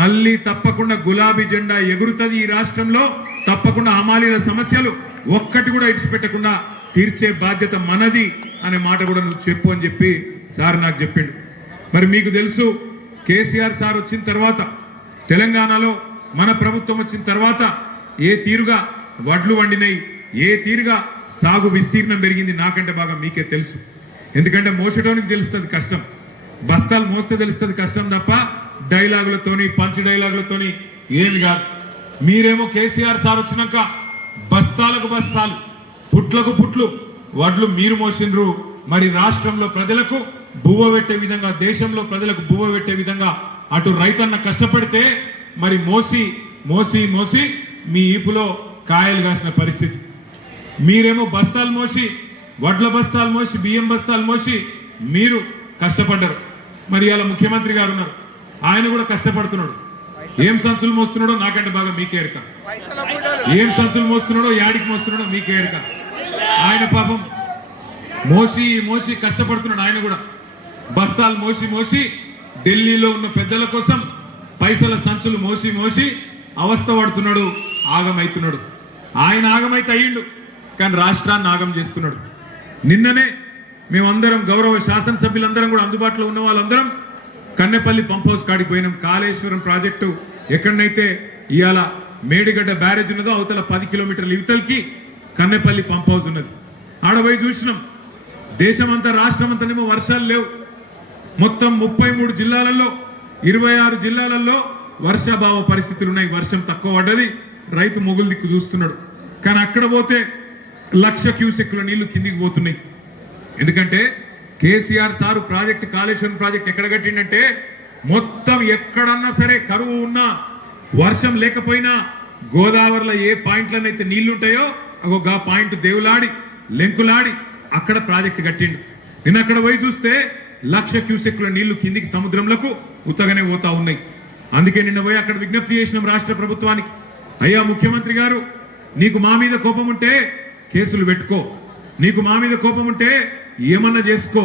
మళ్ళీ తప్పకుండా గులాబీ జెండా ఎగురుతుంది ఈ రాష్ట్రంలో. తప్పకుండా హమాలీల సమస్యలు ఒక్కటి కూడా ఇడిచిపెట్టకుండా తీర్చే బాధ్యత మనది అనే మాట కూడా నువ్వు చెప్పు అని చెప్పి సార్ నాకు చెప్పిండు. మరి మీకు తెలుసు, కేసీఆర్ సార్ వచ్చిన తర్వాత తెలంగాణలో మన ప్రభుత్వం వచ్చిన తర్వాత ఏ తీరుగా వడ్లు వండినాయి, ఏ తీరుగా సాగు విస్తీర్ణం పెరిగింది నాకంటే బాగా మీకే తెలుసు. ఎందుకంటే మోసడానికి తెలుస్తుంది కష్టం, బస్తాలు మోస్తే తెలుస్తుంది కష్టం తప్ప డైలాగులతోని పంచ్ డైలాగులతోని ఏమి కాదు. మీరేమో కేసీఆర్ సార్ వచ్చినాక బస్తాలకు బస్తాలు, పుట్లకు పుట్లు వడ్లు మీరు మోసిండ్రు. మరి రాష్ట్రంలో ప్రజలకు బువ్వ పెట్టే విధంగా, దేశంలో ప్రజలకు బువ్వ పెట్టే విధంగా అటు రైతన్న కష్టపడితే మరి మోసి మోసి మోసి మీ ఈపులో కాయలు కాసిన పరిస్థితి. మీరేమో బస్తాలు మోసి, వడ్ల బస్తాలు మోసి, బియ్యం బస్తాలు మోసి మీరు కష్టపడ్డారు. మరి ఇలా ముఖ్యమంత్రి గారు ఉన్నారు, ఆయన కూడా కష్టపడుతున్నాడు. ఏం సంచులు మోస్తున్నాడో నాకంటే బాగా మీకే ఎరక. ఏం సంచులు మోస్తున్నాడో, యాడికి మోస్తున్నాడో మీకే ఎరక. ఆయన పాపం మోసి మోసి కష్టపడుతున్నాడు. ఆయన కూడా బస్తాలు మోసి మోసి ఢిల్లీలో ఉన్న పెద్దల కోసం పైసల సంచులు మోసి మోసి అవస్థ పడుతున్నాడు, ఆగమైతున్నాడు. ఆయన ఆగమైతే అయ్యిండు, కానీ రాష్ట్రాన్ని ఆగం చేస్తున్నాడు. నిన్ననే మేమందరం గౌరవ శాసనసభ్యులందరం కూడా అందుబాటులో ఉన్న వాళ్ళందరం కన్నెపల్లి పంప్ హౌస్ కాడికి పోయినాం. కాళేశ్వరం ప్రాజెక్టు ఎక్కడనైతే ఇవాళ మేడిగడ్డ బ్యారేజ్ ఉన్నదో అవతల 10 కిలోమీటర్ల ఇవతలకి కన్నెపల్లి పంప్ హౌస్ ఉన్నది. ఆడపోయి చూసినాం. దేశమంతా రాష్ట్రం అంతానేమో వర్షాలు లేవు. మొత్తం 33 జిల్లాలలో 26 జిల్లాలలో వర్షాభావ పరిస్థితులు ఉన్నాయి. వర్షం తక్కువ పడ్డది, రైతు మొగులు దిక్కు చూస్తున్నాడు. కానీ అక్కడ పోతే 1,00,000 క్యూసెక్కుల నీళ్లు కిందికి పోతున్నాయి. ఎందుకంటే KCR sir project, Kaleshwaram project ఎక్కడ కట్టిండంటే మొత్తం ఎక్కడన్నా సరే కరువు ఉన్నా, వర్షం లేకపోయినా గోదావరిలో ఏ పాయింట్లనైతే నీళ్లుంటాయో ఆ పాయింట్ దేవులాడి లెంకులాడి అక్కడ ప్రాజెక్టు కట్టిండు. నిన్న అక్కడ పోయి చూస్తే 1,00,000 క్యూసెక్కుల నీళ్లు కిందికి సముద్రంలకు ఉత్తగానే పోతా ఉన్నాయి. అందుకే నిన్న పోయి అక్కడ విజ్ఞప్తి చేసినాం రాష్ట్ర ప్రభుత్వానికి, అయ్యా ముఖ్యమంత్రి గారు, నీకు మా మీద కోపం ఉంటే కేసులు పెట్టుకో, నీకు మా మీద కోపం ఉంటే ఏమన్నా చేసుకో,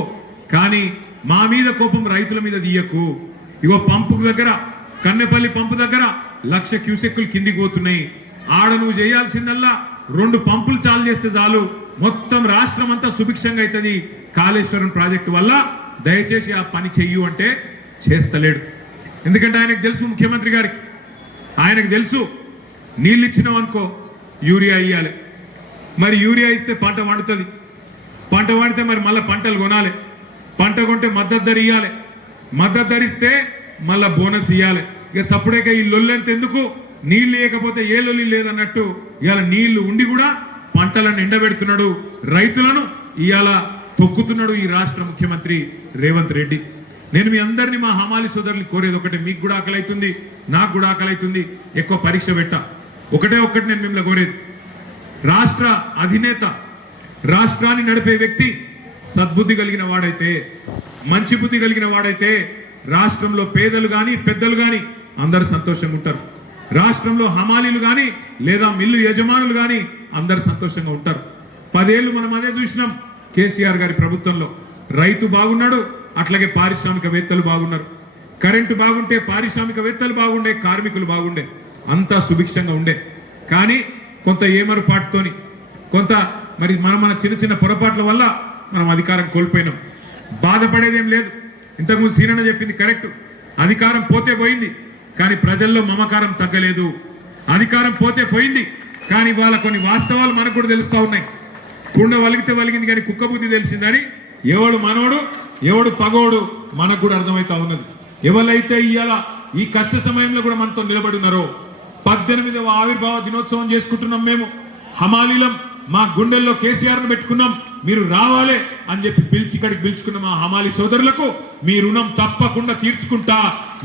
కానీ మా మీద కోపం రైతుల మీద తీయకు. ఇగో పంపు దగ్గర, కన్నెపల్లి పంపు దగ్గర 1,00,000 క్యూసెక్కులు కిందికి పోతున్నాయి. ఆడ నువ్వు చేయాల్సిందల్లా 2 పంపులు చాలు చేస్తే చాలు, మొత్తం రాష్ట్రం అంతా సుభిక్షంగా అవుతుంది కాళేశ్వరం ప్రాజెక్టు వల్ల. దయచేసి ఆ పని చెయ్యు అంటే చేస్తలేడు. ఎందుకంటే ఆయనకు తెలుసు, ముఖ్యమంత్రి గారికి ఆయనకు తెలుసు, నీళ్ళు ఇచ్చినాం అనుకో యూరియా ఇయ్యాలి. మరి యూరియా ఇస్తే పంట వండుతుంది, పంట వండితే మరి మళ్ళీ పంటలు కొనాలి, పంట కొంటే మద్దతు ధర ఇవ్వాలి, మద్దతు ధరిస్తే మళ్ళీ బోనస్ ఇవ్వాలి. ఇక సప్పుడేక ఈ లొల్లెంత ఎందుకు, నీళ్లు లేకపోతే ఏ లొల్లి లేదన్నట్టు ఇవాళ నీళ్లు ఉండి కూడా పంటలను ఎండబెడుతున్నాడు, రైతులను ఇవాళ తొక్కుతున్నాడు ఈ రాష్ట్ర ముఖ్యమంత్రి రేవంత్ రెడ్డి. నేను మీ అందరినీ, మా హమాలి సోదరులు కోరేది ఒకటే, మీకు కూడా ఆకలి అవుతుంది, నాకు కూడా ఆకలి అవుతుంది, ఎక్కువ పరీక్ష పెట్టా. ఒకటే ఒక్కటి నేను మిమ్మల్ని కోరేది, రాష్ట్ర అధినేత, రాష్ట్రాన్ని నడిపే వ్యక్తి సద్బుద్ధి కలిగిన వాడైతే, మంచి బుద్ధి కలిగిన వాడైతే రాష్ట్రంలో పేదలు కానీ పెద్దలు కానీ అందరు సంతోషంగా ఉంటారు. రాష్ట్రంలో హమాలీలు కానీ లేదా మిల్లు యజమానులు కానీ అందరు సంతోషంగా ఉంటారు. 10 ఏళ్ళు మనం అదే చూసినాం కేసీఆర్ గారి ప్రభుత్వంలో. రైతు బాగున్నాడు, అట్లాగే పారిశ్రామికవేత్తలు బాగున్నారు. కరెంటు బాగుంటే పారిశ్రామికవేత్తలు బాగుండే, కార్మికులు బాగుండే, అంతా సుభిక్షంగా ఉండే. కానీ కొంత ఏమరుపాటుతోని, కొంత మరి మన చిన్న చిన్న పొరపాట్ల వల్ల మనం అధికారం కోల్పోయినాం. బాధపడేదేం లేదు. ఇంతకుముందు సీనన్న చెప్పింది కరెక్ట్, అధికారం పోతే పోయింది, కానీ ప్రజల్లో మమకారం తగ్గలేదు. అధికారం పోతే పోయింది, కానీ వాళ్ళ కొన్ని వాస్తవాలు మనకు కూడా తెలుస్తూ ఉన్నాయి. కుండ వలిగితే వలిగింది కానీ కుక్క బుద్ధి తెలిసిందని ఎవడు మనోడు ఎవడు పగోడు మనకు కూడా అర్థమవుతా ఉన్నది. ఎవరైతే ఇవాళ ఈ కష్ట సమయంలో కూడా మనతో నిలబడి ఉన్నారో, 18వ ఆవిర్భావ దినోత్సవం చేసుకుంటున్నాం మేము హమాలీలం. మా గుండెల్లో కేసీఆర్ను పెట్టుకున్నాం, మీరు రావాలే అని చెప్పి ఇక్కడికి పిలుచుకున్న మా హమాలి సోదరులకు మీ రుణం తప్పకుండా తీర్చుకుంటా,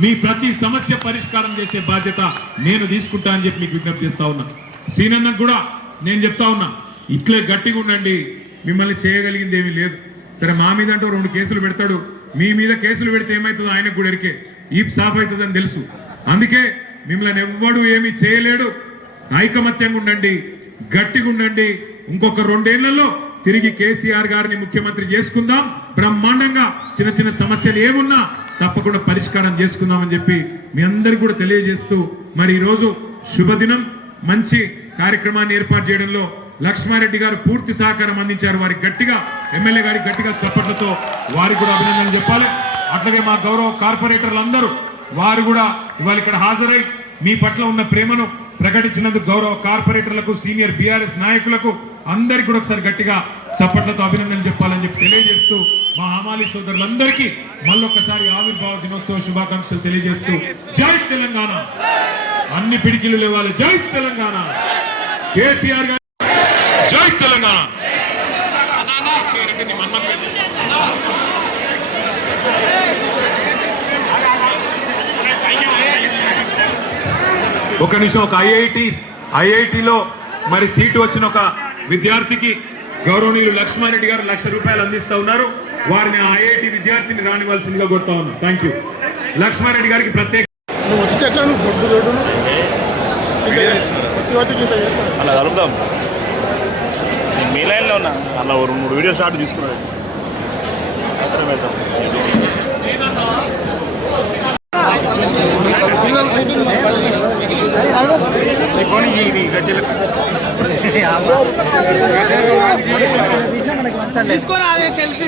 మీ ప్రతి సమస్య పరిష్కారం చేసే బాధ్యత నేను తీసుకుంటా అని చెప్పి మీకు విజ్ఞప్తి చేస్తా ఉన్నా. సీనన్నకు కూడా నేను చెప్తా ఉన్నా, ఇట్లే గట్టిగా ఉండండి. మిమ్మల్ని చేయగలిగింది ఏమీ లేదు. సరే మా మీద అంటూ 2 కేసులు పెడతాడు, మీ మీద కేసులు పెడితే ఏమవుతుందో ఆయనకు కూడా ఎరికే, ఈప్ సాఫ్ అవుతుందని తెలుసు. అందుకే మిమ్మల్ని ఎవ్వడు ఏమీ చేయలేడు. ఐకమత్యంగా ఉండండి, గట్టిగా ఉండండి. ఇంకొక 2 ఏళ్లలో తిరిగి కేసీఆర్ గారిని ముఖ్యమంత్రి చేసుకుందాం. బ్రహ్మాండంగా చిన్న చిన్న సమస్యలు ఏమున్నా తప్పకుండా పరిష్కారం చేసుకుందామని చెప్పి మీ అందరికీ కూడా తెలియజేస్తూ, మరి ఈరోజు శుభదినం, మంచి కార్యక్రమాన్ని ఏర్పాటు చేయడంలో లక్ష్మారెడ్డి గారు పూర్తి సహకారం అందించారు. వారికి గట్టిగా, ఎమ్మెల్యే గారికి గట్టిగా చప్పట్లతో వారికి కూడా అభినందనలు చెప్పాలి. అట్లాగే మా గౌరవ కార్పొరేటర్లు అందరూ వారు కూడా ఇవాళ ఇక్కడ హాజరై మీ పట్ల ఉన్న ప్రేమను ప్రకటించినందుకు గౌరవ కార్పొరేటర్లకు, సీనియర్ బీఆర్ఎస్ నాయకులకు అందరికీ కూడా ఒకసారి గట్టిగా చప్పట్లతో అభినందనలు చెప్పాలని చెప్పి తెలియజేస్తూ, మా హమాలి సోదరులందరికీ మళ్ళొక్కసారి ఆవిర్భావ దినోత్సవ శుభాకాంక్షలు తెలియజేస్తూ, జై తెలంగాణ, అన్ని పిడికిలు లేవాలి, జై తెలంగాణ, కేసీఆర్ గారు, జై తెలంగాణ. ఒక నిమిషం, ఒక ఐఐటిలో మరి సీటు వచ్చిన ఒక విద్యార్థికి గౌరవనీయులు లక్ష్మారెడ్డి గారు 1,00,000 రూపాయలు అందిస్తా ఉన్నారు. వారిని ఆ ఐఐటి విద్యార్థిని రానివ్వాల్సిందిగా కోరుతా ఉన్నాం. Thank you. లక్ష్మారెడ్డి గారికి ప్రత్యేక అలా కలుపుదాం. మీ లైన్లో ఉన్నా అలా 2-3 వీడియో షాట్ తీసుకున్నాడు. తీసుకోరా సెల్ఫీ